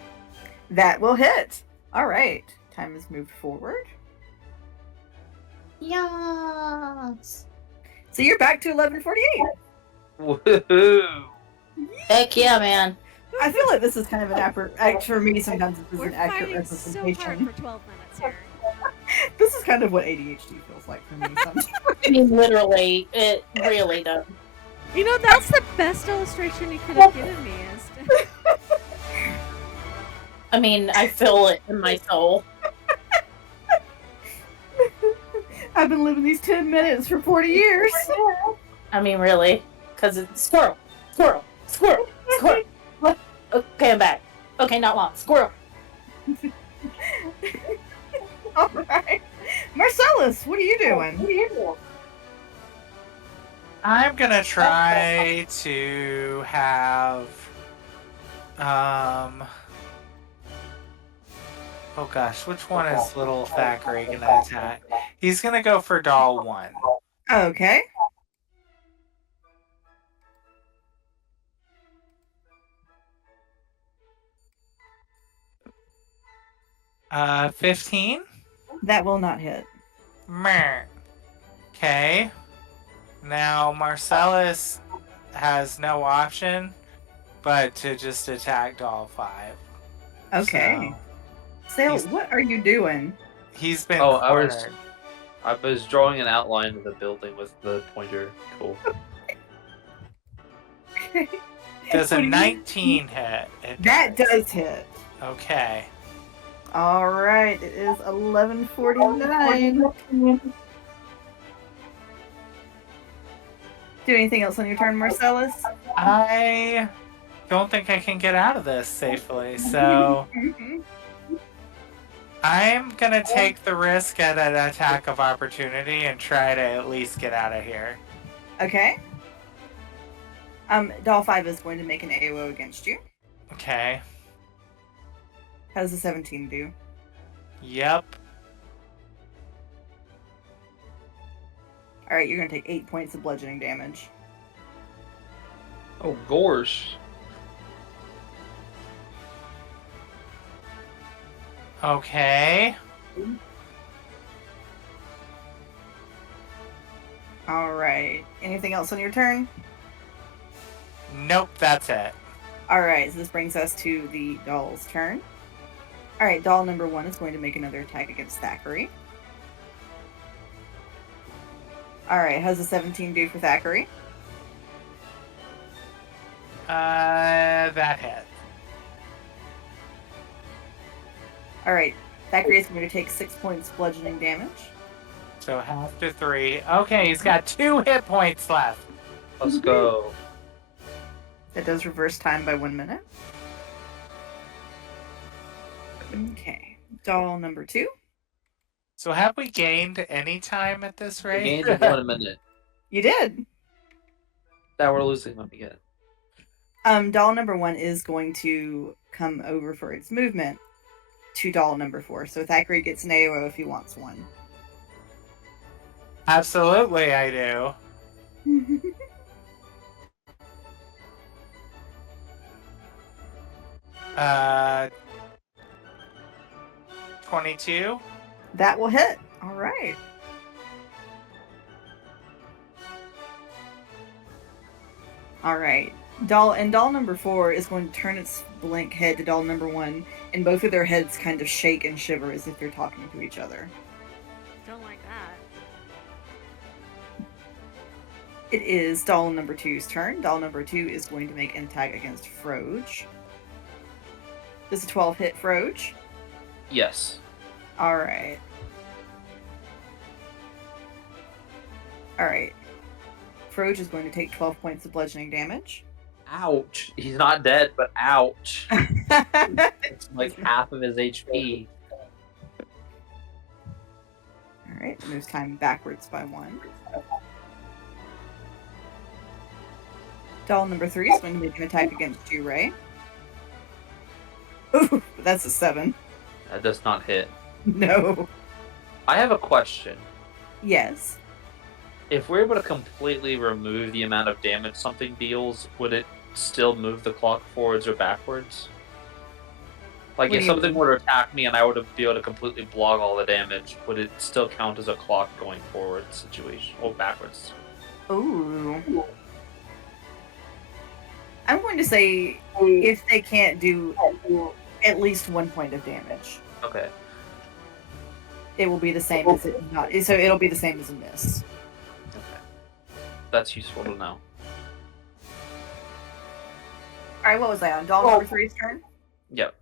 That will hit. All right. Time has moved forward. Yes. So you're back to 11:48. Woohoo! Heck yeah, man. I feel like this is kind of an accurate. For me, sometimes this is We're an accurate fighting so representation. hard for 12 minutes here. This is kind of what ADHD feels like for me sometimes. I mean, literally, it really does. You know, that's the best illustration you could have given me. I mean, I feel it in my soul. I've been living these 10 minutes for 40 years. I mean, really. Because it's squirrel, squirrel, squirrel, squirrel. What? Okay, I'm back. Okay, not long. Squirrel. All right. Marcellus, what are you doing? I'm gonna try to have oh gosh, which one is little Thackeray gonna attack? He's gonna go for doll 1. Okay. Uh, 15? That will not hit. Meh. Okay. Now Marcellus has no option but to just attack doll 5. Okay. Sale, he's- what are you doing? He's been Oh, cornered. I was drawing an outline of the building with the pointer. Cool. Does What a do you- 19 hit? It That does hit. Okay. All right, it is 11:49. Do anything else on your turn, Marcellus? I don't think I can get out of this safely, so I'm gonna take the risk at an attack of opportunity and try to at least get out of here. Okay. Doll 5 is going to make an AOO against you. Okay. How does a 17 do? Yep. All right, you're going to take 8 points of bludgeoning damage. Oh, gosh. Okay. All right. Anything else on your turn? Nope, that's it. All right, so this brings us to the doll's turn. All right, doll number 1 is going to make another attack against Thackeray. All right, how's a 17 do for Thackeray? That hit. All right, Thackeray is going to take 6 points bludgeoning damage. So half to 3. Okay, he's got 2 hit points left. Let's go. That does reverse time by 1 minute. Okay, doll number 2. So have we gained any time at this We rate? gained 1 minute. You did. Now we're losing them again. Doll number 1 is going to come over for its movement to doll number 4. So Thackeray gets an AOO if he wants one. Absolutely, I do. 22. That will hit. All right. All right. Doll number 4 is going to turn its blank head to doll number 1, and both of their heads kind of shake and shiver as if they're talking to each other. Don't like It is doll number 2's turn. Doll number 2 is going to make an attack against Froge. Does a 12 hit Froge? Yes. Alright. Alright. Froge is going to take 12 points of bludgeoning damage. Ouch. He's not dead, but ouch. It's like half of his HP. Alright, moves time backwards by 1. Doll number 3 is going to make an attack against you, Ray. Ooh, that's a 7. That does not hit. No. I have a question. Yes. If we're able to completely remove the amount of damage something deals, would it still move the clock forwards or backwards? Like, What if do you something mean? were to attack me and I were to be able to completely block all the damage, would it still count as a clock going forward situation? Or backwards? Ooh. I'm going to say if they can't do at least 1 point of damage, Okay. it will be the same as it not. So it'll be the same as a miss. Okay. That's useful to know. Alright, what was I on? Doll number 3's turn? Yep.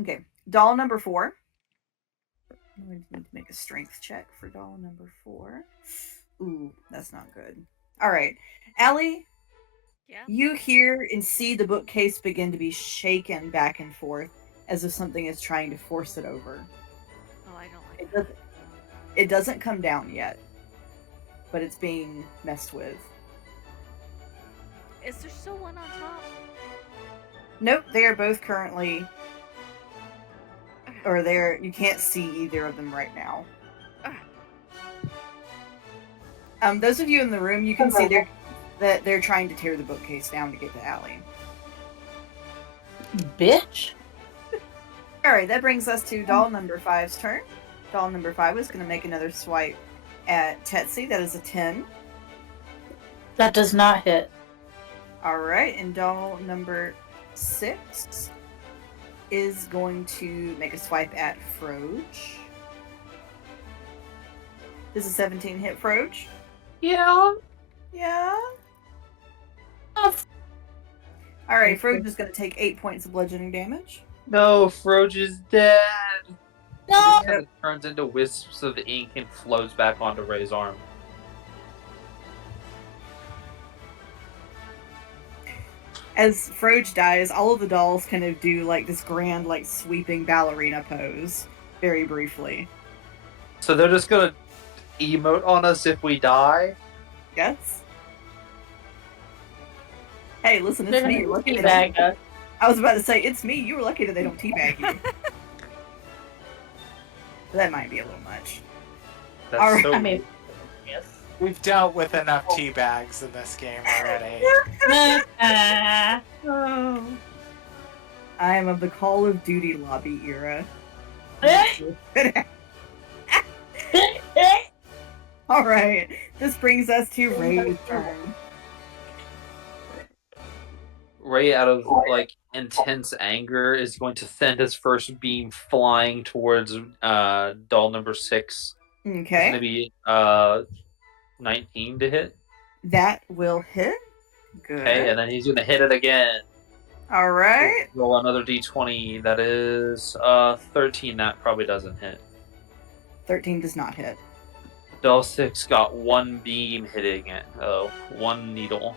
Okay. Doll number 4. I'm going to need to make a strength check for doll number 4. Ooh, that's not good. Alright. Allie, Yeah. you hear and see the bookcase begin to be shaken back and forth as if something is trying to force it over. Oh, I don't like that. It doesn't come down yet, but it's being messed with. Is there still one on top? Nope, they are both currently, or you can't see either of them right now. Those of you in the room, you can see that they're trying to tear the bookcase down to get to Allie. Bitch. Alright, that brings us to doll number 5's turn. Doll number 5 is going to make another swipe at Tetsu. That is a 10. That does not hit. Alright, and doll number 6 is going to make a swipe at Froge. Does a 17 hit Froge? Yeah. Yeah. Oh, Alright, Froge is going to take 8 points of bludgeoning damage. No, Froge is dead. no! It kind of turns into wisps of ink and floats back onto Ray's arm. As Froge dies, all of the dolls kind of do like this grand, like sweeping ballerina pose, very briefly. So they're just gonna emote on us if we die? Yes. Hey, listen, it's They're me. gonna You're lucky they teabag don't. us. I was about to say, it's me. You were lucky that they don't teabag you. That might be a little much. That's Alright. so I mean, yes. We've dealt with enough tea bags in this game already. Oh. I am of the Call of Duty lobby era. Alright, this brings us to Ray's turn. Ray, out of like intense anger, is going to send his first beam flying towards doll number 6. It's gonna Okay, be 19 to hit. that will hit. Good. Okay, and then he's gonna hit it again. Alright. Roll another d20. That is 13. That probably doesn't hit. 13 does not hit. Doll 6 got 1 beam hitting it. Oh, 1 needle.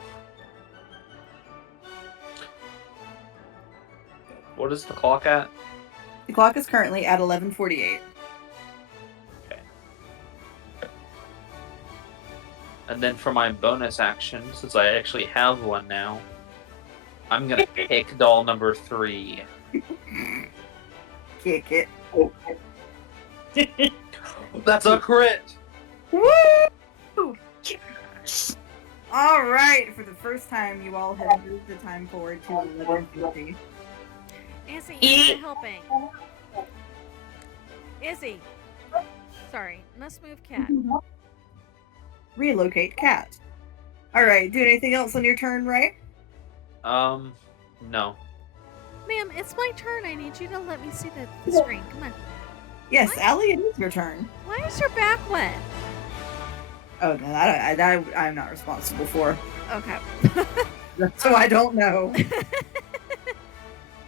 What is the clock at? The clock is currently at 11:48. Okay. And then for my bonus action, since I actually have one now, I'm gonna pick doll number 3. Kick it. That's a crit! Woo! Alright, for the first time, you all have moved the time forward to 11:50. Izzy, you're not helping. Izzy. Sorry, must move cat. Relocate cat. Alright, do anything else on your turn, Ray? No. Ma'am, it's my turn. I need you to let me see the screen. Come on. Yes, What? Allie, it is your turn. Why is your back wet? Oh, no, I'm not responsible for. Okay. So I don't know.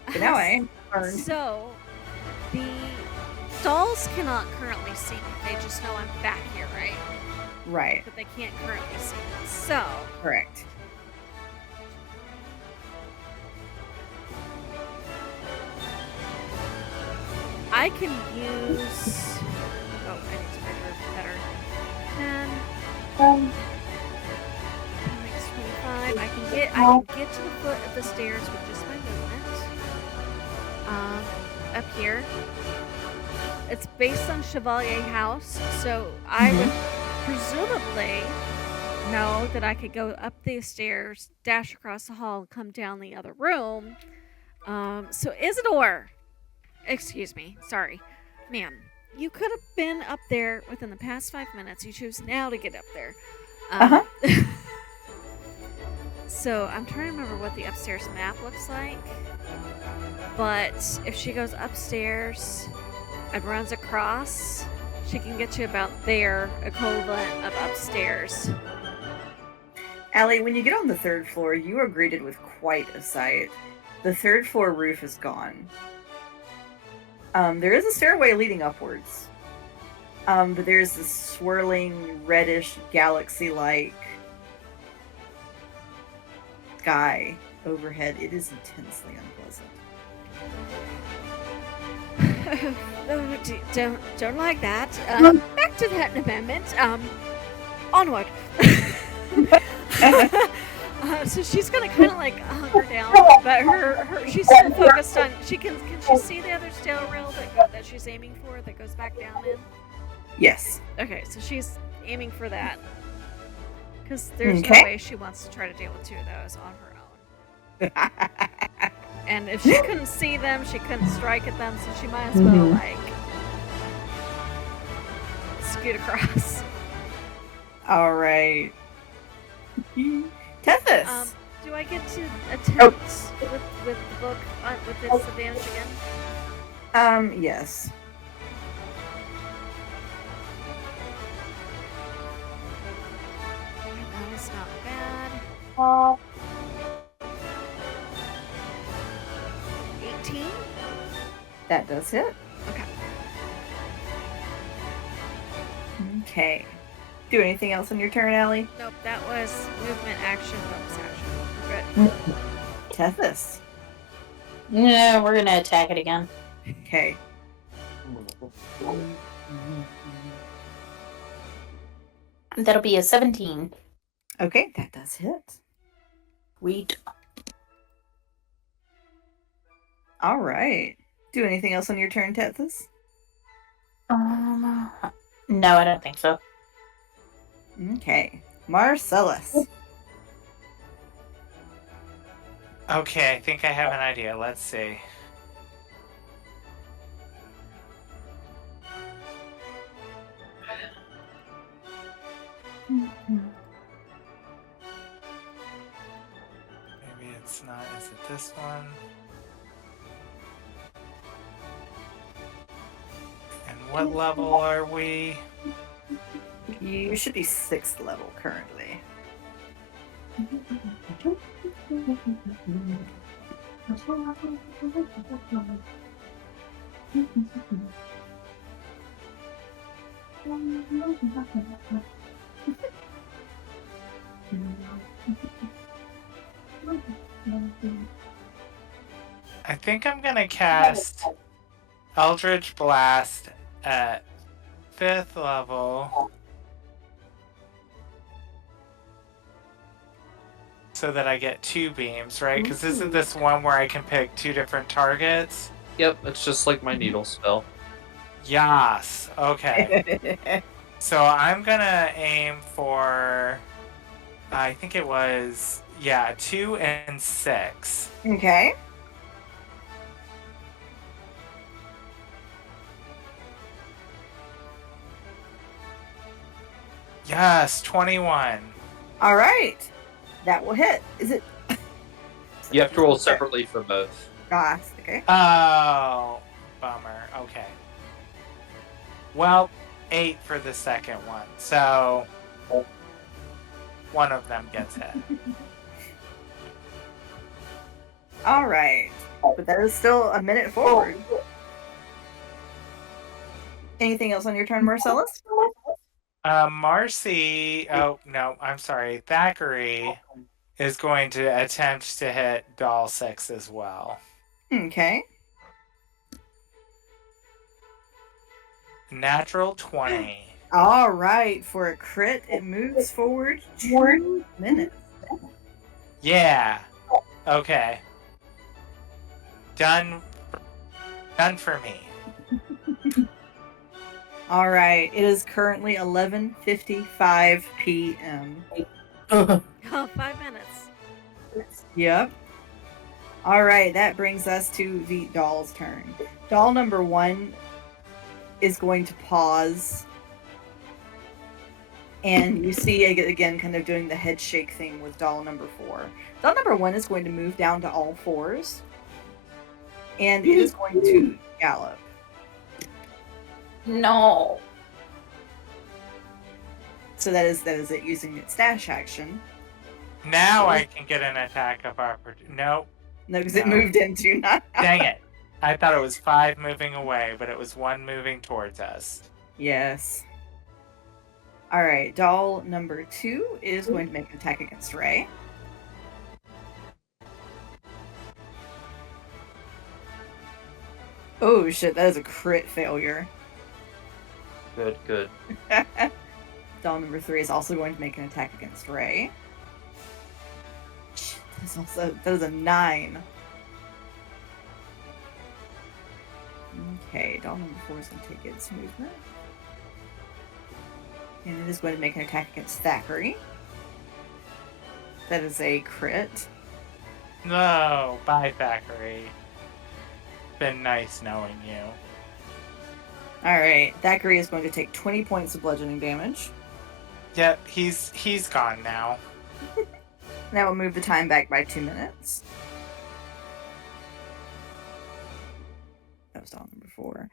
But now I am concerned. So, the dolls cannot currently see me. They just know I'm back here, right? Right. But they can't currently see me. So, Correct. I can use. Oh, I need to measure better. 10. Makes 25. I can get to the foot of the stairs with just my movement. Up here. It's based on Chevalier House, so I would presumably know that I could go up these stairs, dash across the hall, and come down the other room. So Isidore, excuse me, sorry, ma'am, you could have been up there within the past 5 minutes. You choose now to get up there. So I'm trying to remember what the upstairs map looks like. But if she goes upstairs and runs across, she can get you about their equivalent of upstairs. Allie, when you get on the 3rd floor, you are greeted with quite a sight. The 3rd floor roof is gone. There is a stairway leading upwards. But there's this swirling, reddish, galaxy-like sky overhead. It is intensely unpleasant. Oh, don't like that. Back to that in a moment. Onward. So she's gonna kind of like hunker down, but she's still focused on. Can she see the other stair rail that she's aiming for that goes back down in? Yes. Okay, so she's aiming for that because there's no way she wants to try to deal with 2 of those on her own. And if she couldn't see them, she couldn't strike at them, so she might as well like scoot across. All right. Tethys. Do I get to attempt with the book with its advantage again? Yes. That is not bad. 18? That does hit. Okay. Okay. Do anything else on your turn, Allie? Nope, that was movement, action, bonus action. We're good. Tethys. No, we're gonna attack it again. Okay. That'll be a 17. Okay, that does hit. Sweet. All right. Do anything else on your turn, Tethys? No, I don't think so. Okay. Marcellus. Okay, I think I have an idea. Let's see. Maybe it's not. Is it this one? And what level are we? You should be 6th level currently. I think I'm gonna cast Eldritch Blast at 5th level so that I get 2 beams, right? Because isn't this one where I can pick 2 different targets? Yep, it's just like my needle spell. Yas. Okay. So I'm gonna aim for, I think it was, 2 and 6. Okay. Yes, 21. All right. That will hit. Is it? You have to roll separately for both. Okay. Oh, bummer. Okay. Well, 8 for the second one. So One of them gets hit. All right, but that is still a minute forward. Anything else on your turn, Marcellus? Marcy. Oh no, I'm sorry. Thackeray is going to attempt to hit Doll 6 as well. Okay. Natural 20. All right, for a crit, it moves forward 2 minutes. Yeah. Okay. Done for me. All right, it is currently 11:55 p.m. Oh, 5 minutes. Yep. All right, that brings us to the doll's turn. Doll number 1 is going to pause. And you see again kind of doing the head shake thing with doll number 4. Doll number 1 is going to move down to all fours. And it is going to gallop. No. So that is it using its dash action. Now I can get an attack of opportunity. Nope. No, because it moved into not. Dang it. I thought it was 5 moving away, but it was 1 moving towards us. Yes. All right, doll number 2 is going to make an attack against Ray. Oh shit, that is a crit failure. Good. Doll number 3 is also going to make an attack against Ray. Shit, that is a 9. Okay, doll number 4 is going to take its movement. And it is going to make an attack against Thackeray. That is a crit. No, bye, Thackeray. Been nice knowing you. Alright, Thackeray is going to take 20 points of bludgeoning damage. Yep, he's gone now. That will move the time back by 2 minutes. That was doll number 4.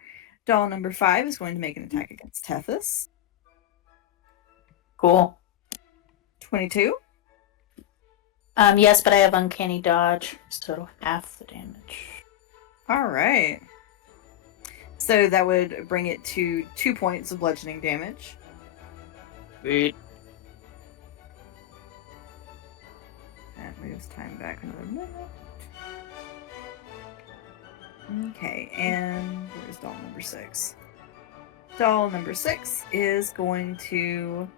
Doll number 5 is going to make an attack against Tethys. Cool. 22. Yes, but I have uncanny dodge, so half the damage. Alright. So that would bring it to 2 points of bludgeoning damage. Sweet. That moves time back another minute. Okay, and where's doll number 6? Doll number 6 is going to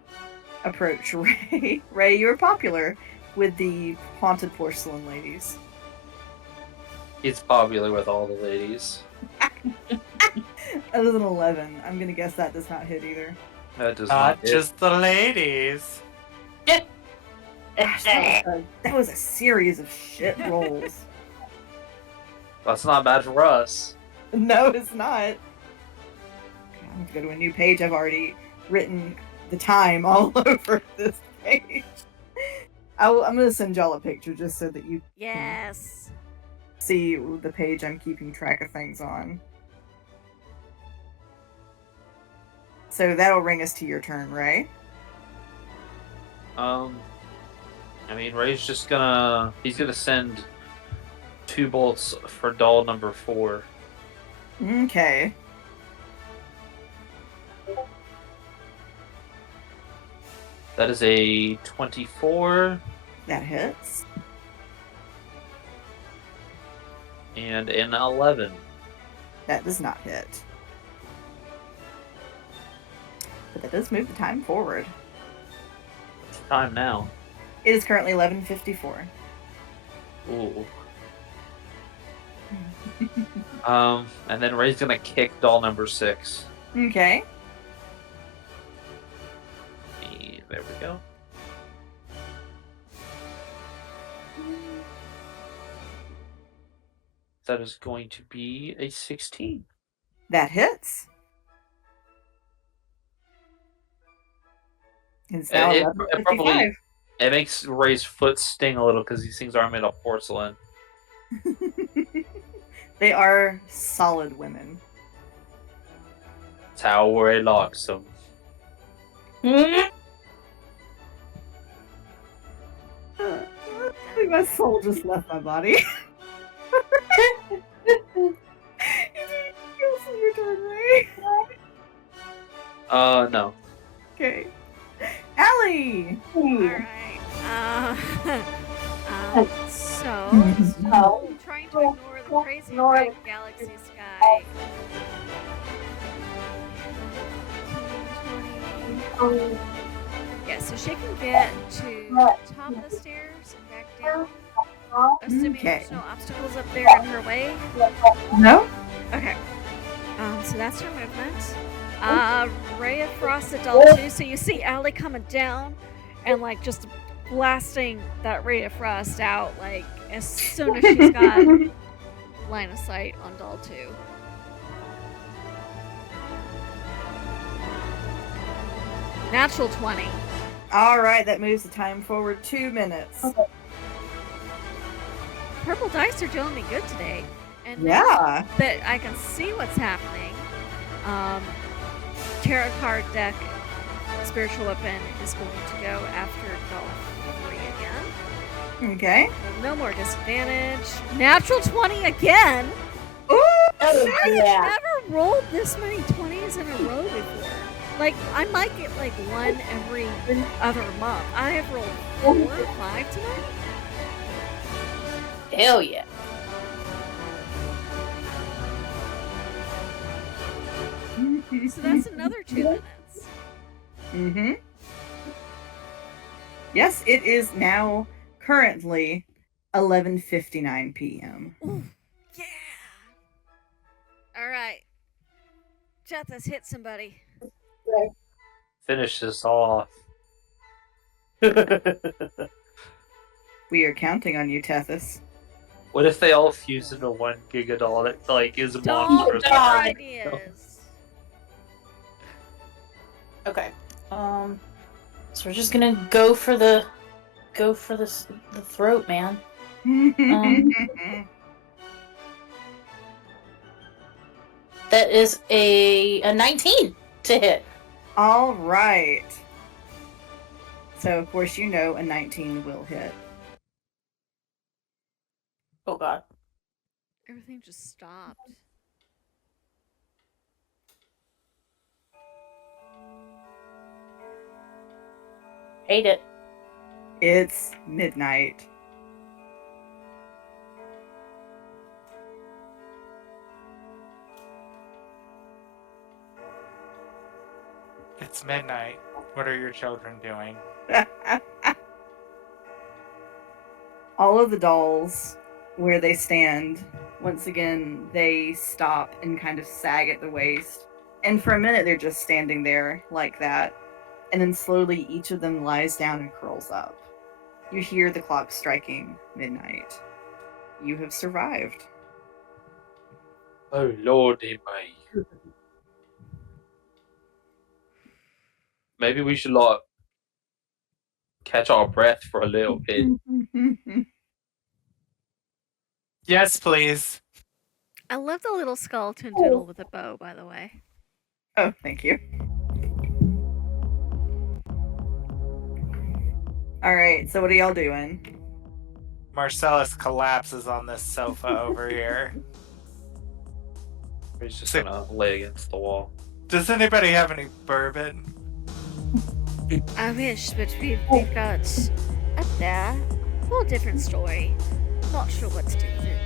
approach Ray. Ray, you're popular with the haunted porcelain ladies. He's popular with all the ladies. That was an 11. I'm gonna guess that does not hit either. That does Not not hit. just the ladies. Gosh, that was a series of shit rolls. That's not bad for us. No, it's not. Okay, I'm gonna go to a new page. I've already written the time all over this page. I'm gonna send y'all a picture just so that you Yes. see the page I'm keeping track of things on. So that'll bring us to your turn, Ray. I mean, Ray's just gonna... He's gonna send 2 bolts for doll number 4. Okay. That is a 24 That hits. and an 11. That does not hit. But that does move the time forward. What's the time now? It is currently 11:54. Ooh. And then Ray's gonna kick doll number 6. Okay. And there we go. That is going to be a 16. That hits. It's now It 11:55. probably it makes Ray's foot sting a little because these things are made of porcelain. They are solid women. That's how Ray locks them. I think my soul just left my body. It's your turn, Ray. No. Okay. Allie! Alright. So, trying to ignore the crazy big galaxy sky. 20. Yeah, so she can get to the top of the stairs and back down. Assuming there's no obstacles up there in her way. No? Okay. So that's her movement. Ray of Frost at Doll 2. So you see Allie coming down and like just blasting that Ray of Frost out like as soon as she's got line of sight on Doll 2. Natural 20. Alright, that moves the time forward 2 minutes. Purple dice are doing me good today. And now Yeah. that I can see what's happening, tarot card deck spiritual weapon is going to go after Doll 3 again. Okay. No more disadvantage. Natural 20 again. Ooh! Oh, I've yeah. never rolled this many 20s in a row before. Like, I might get like one every other month. I have rolled 4 or 5 tonight. Hell yeah. So that's another 2 minutes. Mm-hmm. Yes, it is now currently 11:59 p.m. Ooh, yeah. All right. Jethus, hit somebody. Finish this off. We are counting on you, Tethys. What if they all fuse into 1 gigadoll that like is Don't monstrous? die. ideas. Okay. So we're just gonna go for the throat, man. That is a 19 to hit. All right. So, of course, you know a 19 will hit. Oh god. Everything just stopped. Hate it. It's midnight. It's midnight. What are your children doing? All of the dolls, where they stand, once again, they stop and kind of sag at the waist. And for a minute, they're just standing there like that. And then slowly, each of them lies down and curls up. You hear the clock striking midnight. You have survived. Oh lordy me. Maybe we should like catch our breath for a little bit. Yes, please. I love the little skeleton doodle with a bow, by the way. Oh, thank you. Alright, so what are y'all doing? Marcellus collapses on this sofa over here. He's just gonna lay against the wall. Does anybody have any bourbon? I wish, but we've got up there. Whole different story. Not sure what to do with it.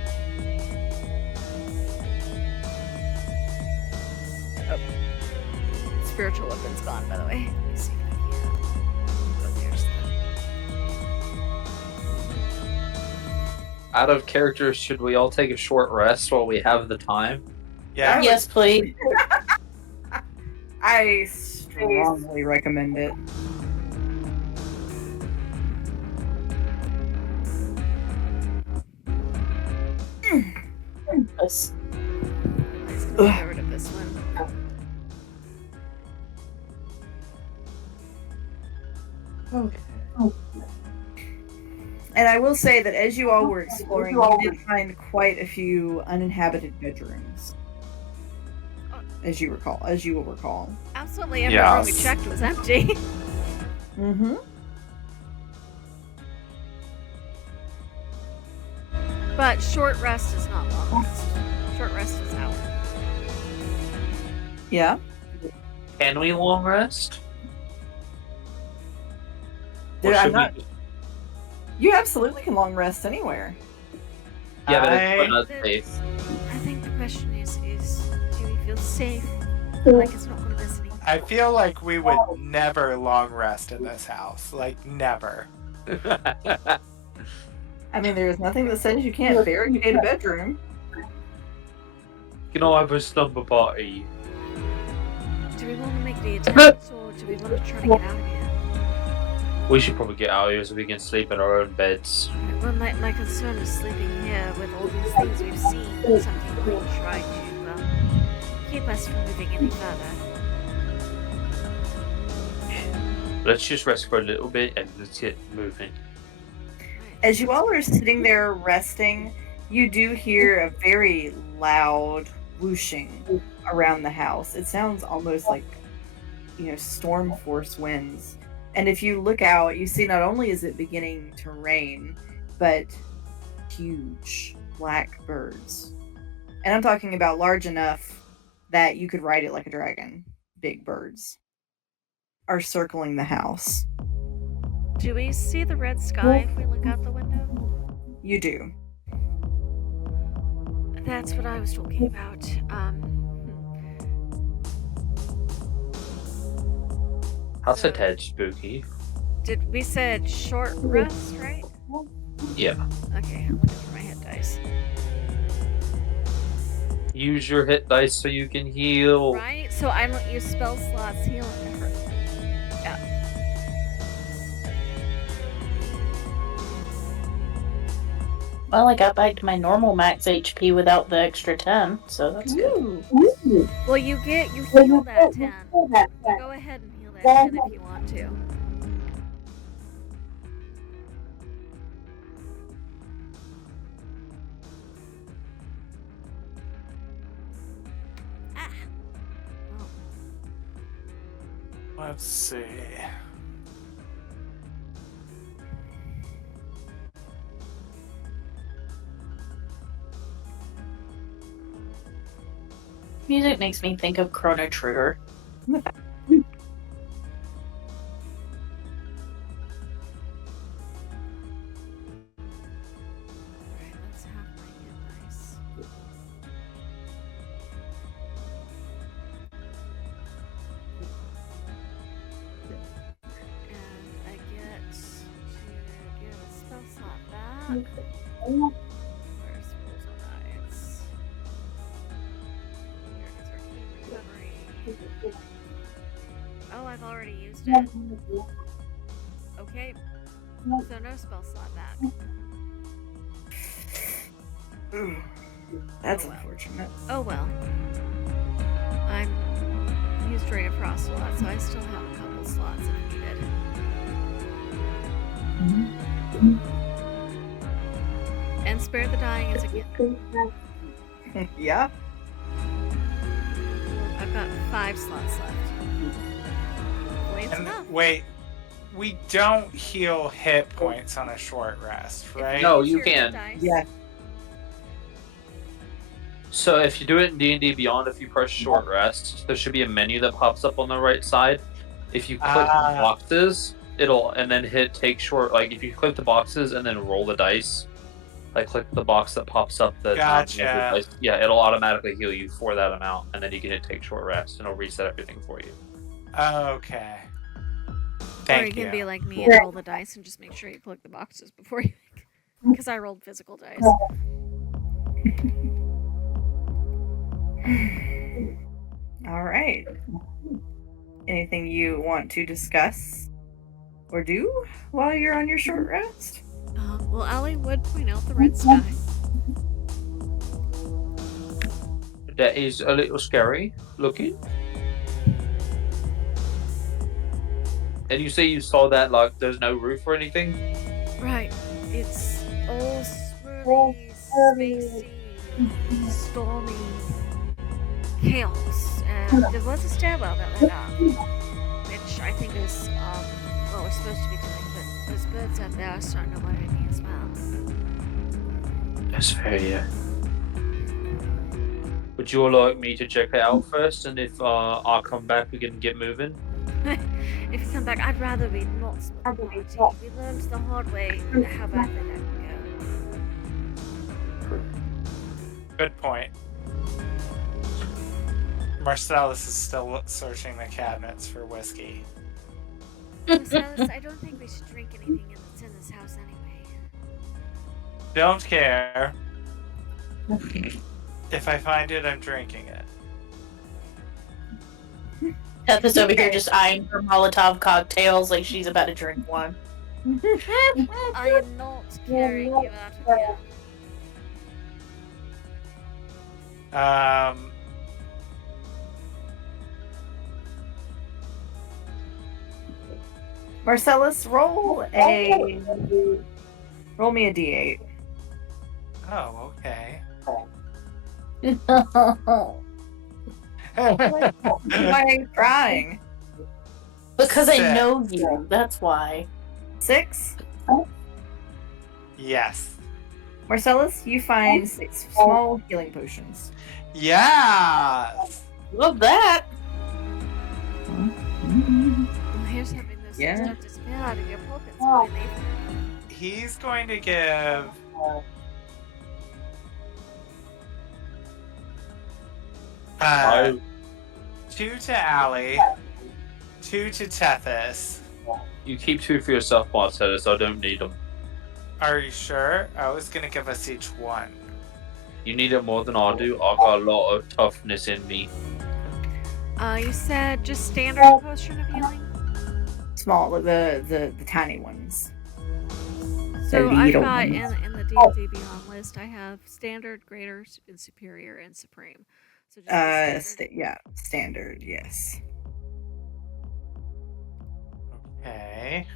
Oh. Spiritual weapon's gone, by the way. Let me see. Oh, there's that. Out of character, should we all take a short rest while we have the time? Yeah. Yes, please. I strongly recommend it. Yes. I'm just gonna get rid of this one. Okay. And I will say that as you all were exploring, you did find quite a few uninhabited bedrooms. As you will recall. Absolutely every room we Yes. checked was empty. Mm-hmm. But short rest is not long rest. Short rest is hour. Yeah. Can we long rest? Dude, Or I'm should not. we? You absolutely can long rest anywhere. Yeah, but I- it's not safe. I think the question is do we feel safe? Like it's not one of those things. I feel like we would never long rest in this house. Like, never. I mean, there's nothing that says you can't barricade a bedroom. Can I have a slumber party? Do we want to make the attempt or do we want to try to get out of here? We should probably get out of here so we can sleep in our own beds. Well, my concern is sleeping here with all these things we've seen. Something might try to keep us from moving any further. Let's just rest for a little bit and let's get moving. As you all are sitting there resting, you do hear a very loud whooshing around the house. It sounds almost like, storm force winds. And if you look out, you see not only is it beginning to rain, but huge black birds. And I'm talking about large enough that you could ride it like a dragon. Big birds are circling the house. Do we see the red sky if we look out the window? You do. That's what I was talking about. That's a tad spooky. We said short rest, right? Yeah. Okay, I'm looking for my hit dice. Use your hit dice so you can heal. Right? So I don't use spell slots healing. Yeah. Well, I got back to my normal max HP without the extra 10, so that's good. Well, you heal that 10. Go ahead and heal that 10 if you want to. Ah. Oh. Let's see. Music makes me think of Chrono Trigger. Alright, let's have my hit dice. And I get to give a spell slot back. Where's rules on dice? There it is, arcane recovery. Oh, I've already used it. Okay, so no spell slot back. Ooh, that's Oh, well. unfortunate. Oh well. I'm used Ray of Frost a lot, so I still have a couple slots if needed. And Spare the Dying is a given. Yeah. I've got 5 slots left. Hopefully it's And enough. wait, we don't heal hit points on a short rest, right? No, Use you your hit can. dice. Yeah. So if you do it in D&D Beyond, if you press short rest, there should be a menu that pops up on the right side. If you click the boxes, and then hit take short. Like if you click the boxes and then roll the dice, like click the box that pops up. Gotcha. Dice, yeah, it'll automatically heal you for that amount, and then you can hit take short rest, and it'll reset everything for you. Okay. Or Thank you can you. be like me and roll the dice and just make sure you click the boxes before you because I rolled physical dice. All right. Anything you want to discuss or do while you're on your short rest? Well, Allie would point out the red sky. That is a little scary looking. And you say you saw that, like, there's no roof or anything? Right. It's all swirly, spacey, stormy chaos. And there was a stairwell that led up, which I think is what we're supposed to be doing, but those birds out there are starting to worry me as well. That's fair, yeah. Would you all like me to check it out first, and if I come back, we can get moving? If you come back, I'd rather we not split the party. We learned the hard way how badly that can go. Good point. Marcellus is still searching the cabinets for whiskey. Marcellus, I don't think we should drink anything that's in this house anyway. Don't care. If I find it, I'm drinking it. Teth is over here just eyeing her Molotov cocktails like she's about to drink one. I am not carrying you out of here. Marcellus, roll me a d8. Oh, okay. Why are you crying? Because I know you, that's why. 6? Yes. Marcellus, you find 6 small healing potions. Yes! Love that. Well, here's having this stuff disappear out of your pockets, finally. He's going to give... I 2 to Allie, 2 to Tethys. You keep 2 for yourself, Marcellus. I don't need them. Are you sure? I was gonna give us each 1. You need it more than I do. I got a lot of toughness in me. You said just standard potion of healing? Small, the tiny ones. So The I've needle got ones. in the D&D Beyond list, I have standard, greater, and superior, and supreme. So just the standard. Standard, yes. Okay.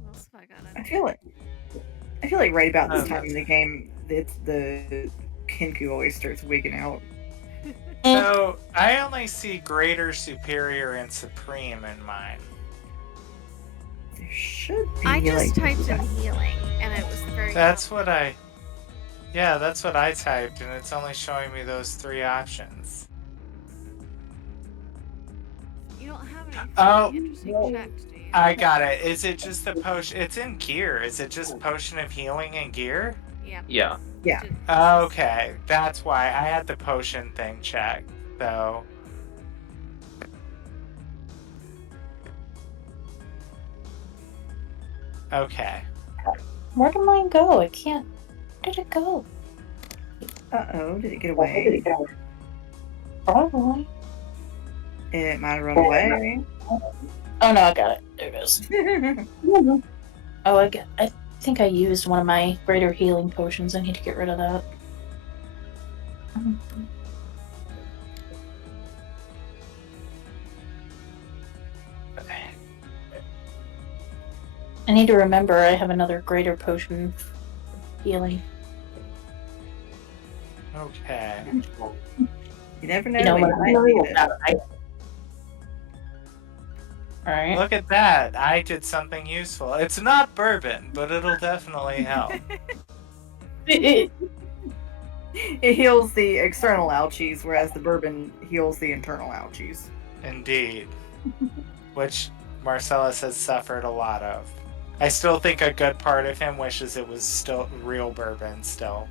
What else have I got? I feel like right about this time in the game, the Kinku always starts wigging out. So, I only see greater, superior, and supreme in mine. There should be. I just like, typed in healing, and it was very. That's what I... Yeah, that's what I typed, and it's only showing me those 3 options. You don't have any Oh, interesting checks, do you? I got it. Is it just the potion? It's in gear. Is it just potion of healing and gear? Yeah. Yeah. Yeah. Okay, that's why I had the potion thing checked, though. Okay. Where did mine go? I can't. Where did it go? Uh-oh, did it get away? Probably. It might have run away. Oh no, I got it. There it goes. Oh, I think I used one of my greater healing potions. I need to get rid of that. I need to remember I have another greater potion healing. Okay. You never know. You know when what? you might need it. Alright. Look at that. I did something useful. It's not bourbon, but it'll definitely help. It heals the external ouchies, whereas the bourbon heals the internal ouchies. Indeed. Which Marcellus has suffered a lot of. I still think a good part of him wishes it was still real bourbon still.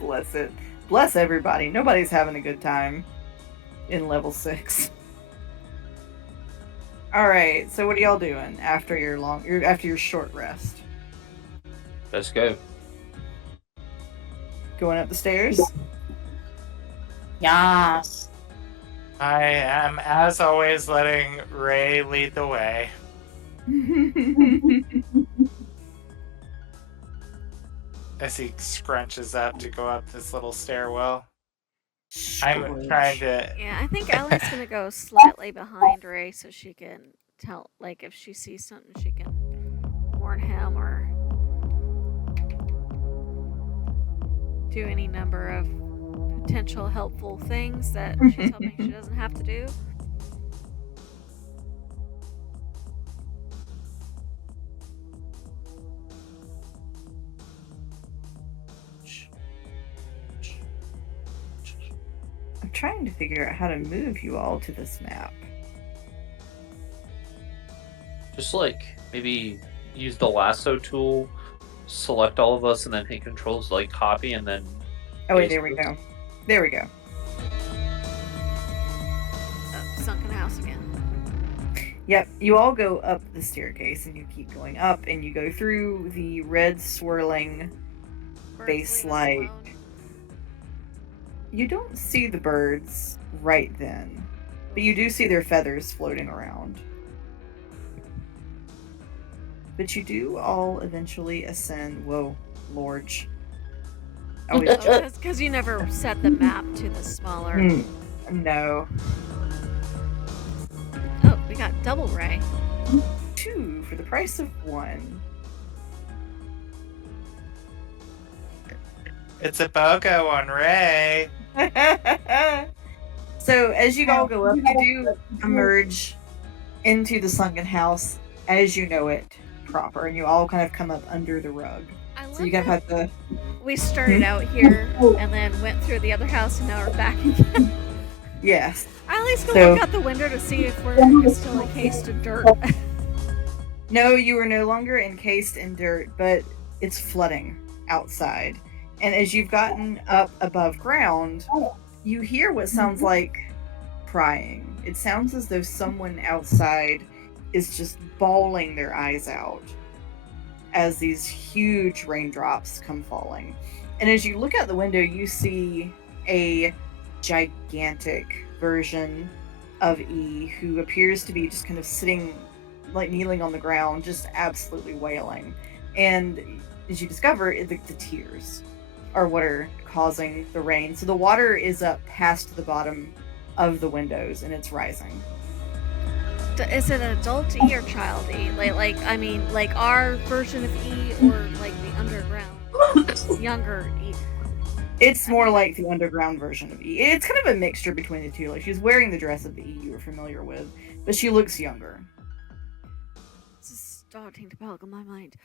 Bless it. Bless everybody. Nobody's having a good time in level 6. Alright, so what are y'all doing after your short rest? Let's go. Going up the stairs? Yes. I am, as always, letting Ray lead the way. As he scrunches up to go up this little stairwell. I'm trying to... Yeah, I think Ellie's gonna go slightly behind Ray so she can tell, like, if she sees something, she can warn him or. do any number of potential helpful things that she's hoping she doesn't have to do. I'm trying to figure out how to move you all to this map. Just like maybe use the lasso tool, select all of us, and then hit controls like copy, and then. Oh wait, there we go. There we go. Sunken house again. Yep, you all go up the staircase and you keep going up and you go through the red swirling base light. You don't see the birds right then, but you do see their feathers floating around. But you do all eventually ascend. Whoa, Lorge. Oh, because you never set the map to the smaller. No. Oh, we got double ray. 2 for the price of 1. It's a BOGO on Ray. So as you all go up, you do emerge into the sunken house as you know it proper, and you all kind of come up under the rug. So you kind of have to. We started out here and then went through the other house, and now we're back again. Yes. I at least go look out the window to see if we're still encased in dirt. No, you are no longer encased in dirt, but it's flooding outside. And as you've gotten up above ground, you hear what sounds like crying. It sounds as though someone outside is just bawling their eyes out as these huge raindrops come falling. And as you look out the window, you see a gigantic version of E who appears to be just kind of sitting, like kneeling on the ground, just absolutely wailing. And as you discover, the tears are what are causing the rain. So the water is up past the bottom of the windows and it's rising. Is it adult E or child E? Like our version of E, or like the underground younger E? It's more like the underground version of E. It's kind of a mixture between the two. Like she's wearing the dress of the E you were familiar with, but she looks younger. This is starting to boggle my mind.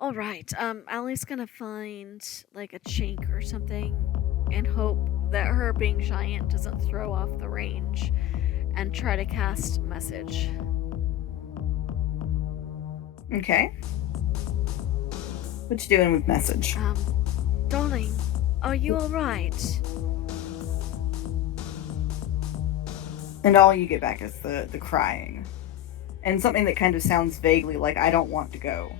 All right, Allie's gonna find like a chink or something and hope that her being giant doesn't throw off the range, and try to cast message. Okay. What you doing with message? Darling, are you alright? And all you get back is the crying. And something that kind of sounds vaguely like, I don't want to go.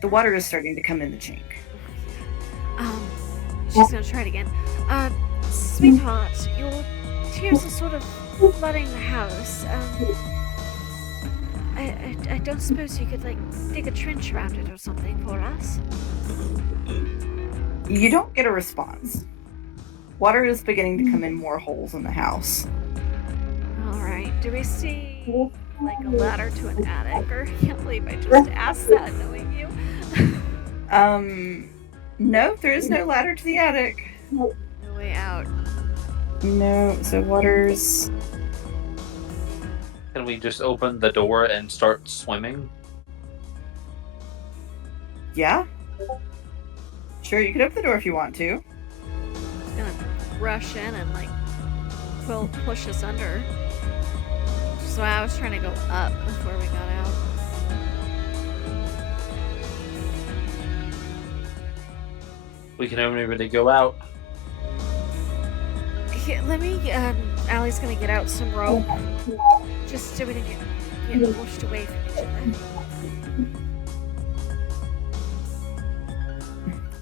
The water is starting to come in the chink. She's gonna try it again. Sweetheart, your tears are sort of flooding the house. I don't suppose you could, like, dig a trench around it or something for us? You don't get a response. Water is beginning to come in more holes in the house. Alright, do we see, like, a ladder to an attic? Or I can't believe I just asked that knowing you. No, there is no ladder to the attic. No way out. No, so water's... Can we just open the door and start swimming? Yeah. Sure, you could open the door if you want to. It's gonna rush in and, like, push us under. So I was trying to go up before we got out. We can only really go out. Here, let me, Allie's gonna get out some rope. Just so we don't get pushed away from each other.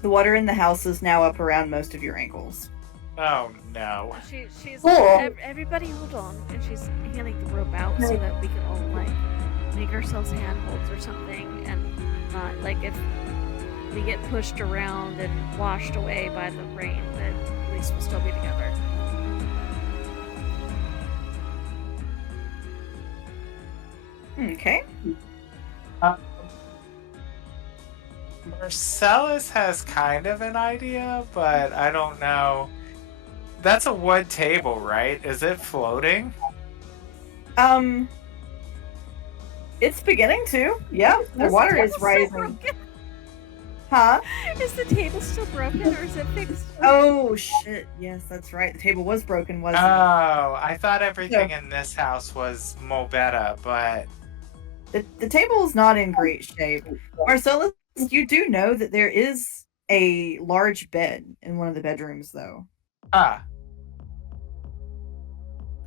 The water in the house is now up around most of your ankles. Oh no. She's Cool. Everybody hold on, and she's handing the rope out so that we can all, like, make ourselves handholds or something, and not, like, if we get pushed around and washed away by the rain, that at least we'll still be together. Okay. Marcellus has kind of an idea, but I don't know. That's a wood table, right? Is it floating? It's beginning to. Yeah, the water is rising. Huh? Is the table still broken or is it fixed? Oh shit! Yes, that's right. The table was broken, wasn't Oh, I thought everything in this house was mo better, but it? The table is not in great shape. Marcellus, you do know that there is a large bed in one of the bedrooms, though.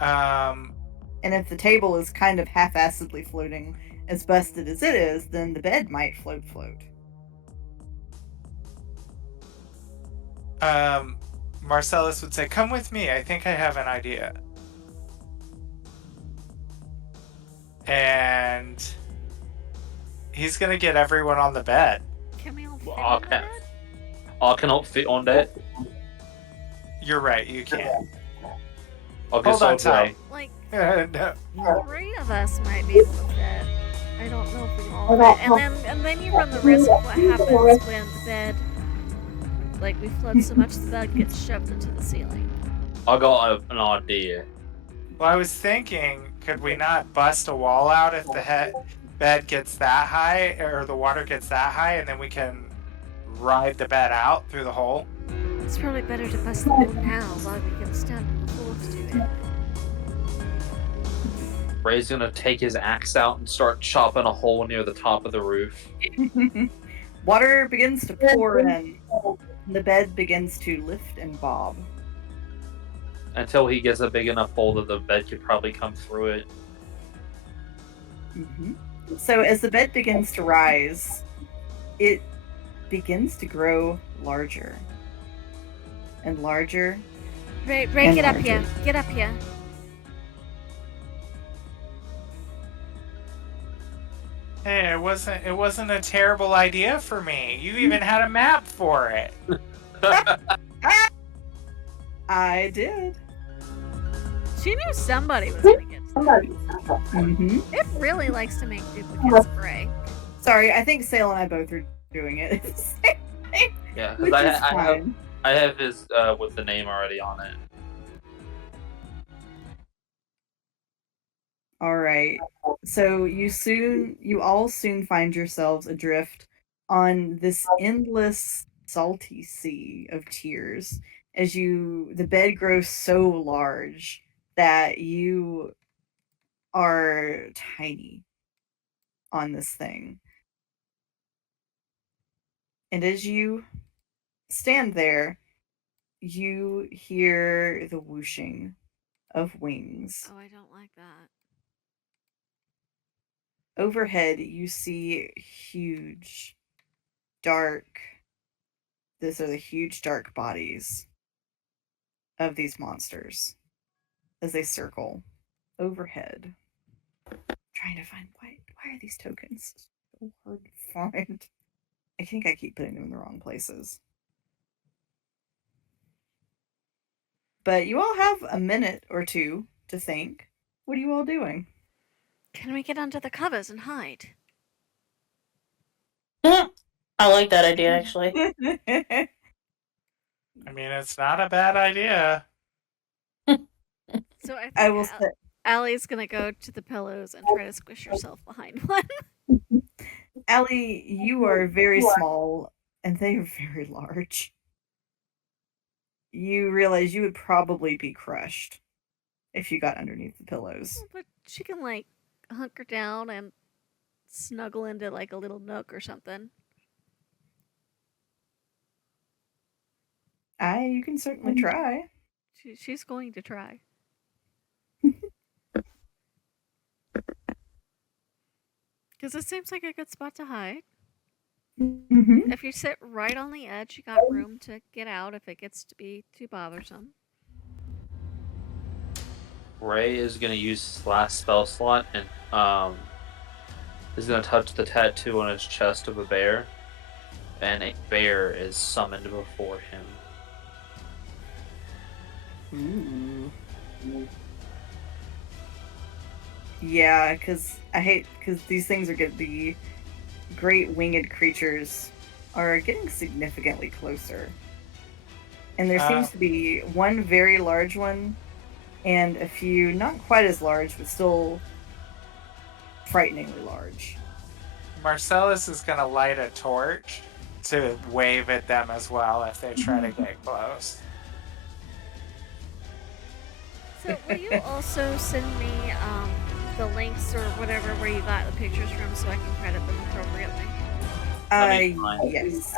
And if the table is kind of half-assedly floating, as busted as it is, then the bed might float. Marcellus would say, "Come with me. I think I have an idea." And he's gonna get everyone on the bed. Can we all fit Well, on okay. that? I cannot fit on that. You're right. You can't. I'll Hold on so Gray. tight. Like, No. 3 of us might be able to fit. I don't know if we all fit. And then you run the risk of what happens when the bed, like, we float so much the bed gets shoved into the ceiling. I got an idea. Well, I was thinking, could we not bust a wall out if the bed gets that high, or the water gets that high, and then we can ride the bed out through the hole? It's probably better to bust the wall now while we can stand on the floor to do it. Ray's gonna take his axe out and start chopping a hole near the top of the roof. Water begins to pour in. The bed begins to lift and bob. Until he gets a big enough hole that the bed could probably come through it. So as the bed begins to rise, it begins to grow larger. And larger. Ray, And get up larger. here. Get up here. Hey, it wasn't a terrible idea for me. You even had a map for it. I did. She knew somebody was gonna get to Mm-hmm. It really likes to make duplicates of Ray. Sorry, I think Sale and I both are doing it. Yeah, Which because is fine. I have his with the name already on it. All right. So you all soon find yourselves adrift on this endless salty sea of tears as the bed grows so large that you are tiny on this thing. And as you stand there, you hear the whooshing of wings. Oh, I don't like that. Overhead, you see these are the huge dark bodies of these monsters as they circle overhead. Trying to find why are these tokens so hard to find? I think I keep putting them in the wrong places. But you all have a minute or two to think. What are you all doing? Can we get under the covers and hide? I like that idea, actually. I mean, it's not a bad idea. So I think I will say, Allie's gonna go to the pillows and try to squish herself behind one. Allie, you are very small and they are very large. You realize you would probably be crushed if you got underneath the pillows. But she can, like, hunker down and snuggle into, like, a little nook or something. You can certainly try. She's going to try. Because it seems like a good spot to hide. Mm-hmm. If you sit right on the edge, you got room to get out if it gets to be too bothersome. Ray is gonna use his last spell slot and is gonna touch the tattoo on his chest of a bear, and a bear is summoned before him. Ooh. Yeah, because these things are good. The great winged creatures are getting significantly closer. And there seems to be one very large one and a few not quite as large, but still frighteningly large. Marcellus is going to light a torch to wave at them as well if they try to get close. So will you also send me the links or whatever where you got the pictures from so I can credit them appropriately? Yes.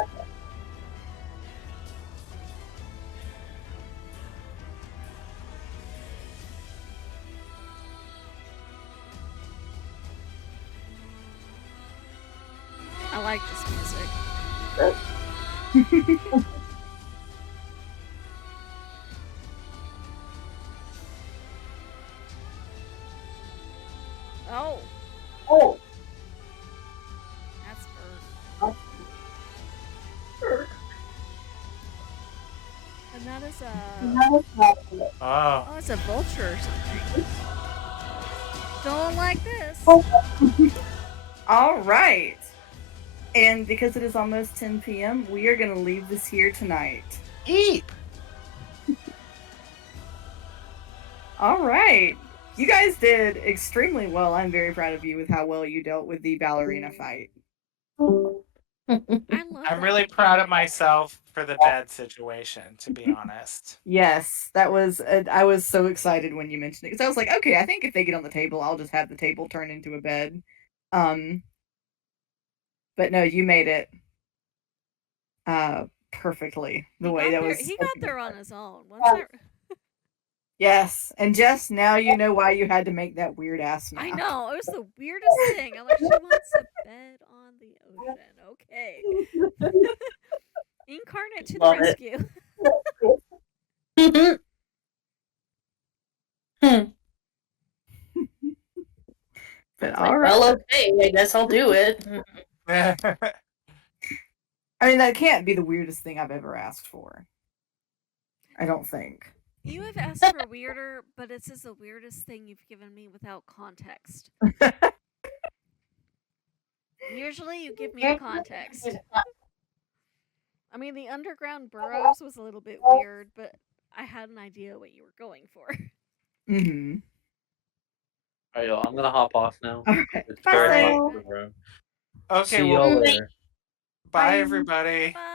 I like this music. Oh. Oh. That's bird. And that is a... Oh, it's a vulture or something. Don't like this. All right. And because it is almost 10 p.m., we are going to leave this here tonight. eep! All right. You guys did extremely well. I'm very proud of you with how well you dealt with the ballerina fight. I'm really proud of myself for the bed situation, to be honest. Yes, that was. I was so excited when you mentioned it because I was like, okay, I think if they get on the table, I'll just have the table turn into a bed. But no, you made it perfectly. The way that was. He got there on his own. Yes, and Jess, now you know why you had to make that weird ass nap. I know, it was the weirdest thing. I'm like, she wants a bed on the ocean. Okay. Incarnate to the rescue. But all right. Well, okay, I guess I'll do it. I mean, that can't be the weirdest thing I've ever asked for. I don't think. You have asked for weirder, but this is the weirdest thing you've given me without context. Usually you give me the context. I mean, the underground burrows was a little bit weird, but I had an idea what you were going for. Mm-hmm. All right, y'all, I'm gonna hop off now. Okay. It's very hot in the room. Okay, See well, y'all later. Bye, everybody. Bye.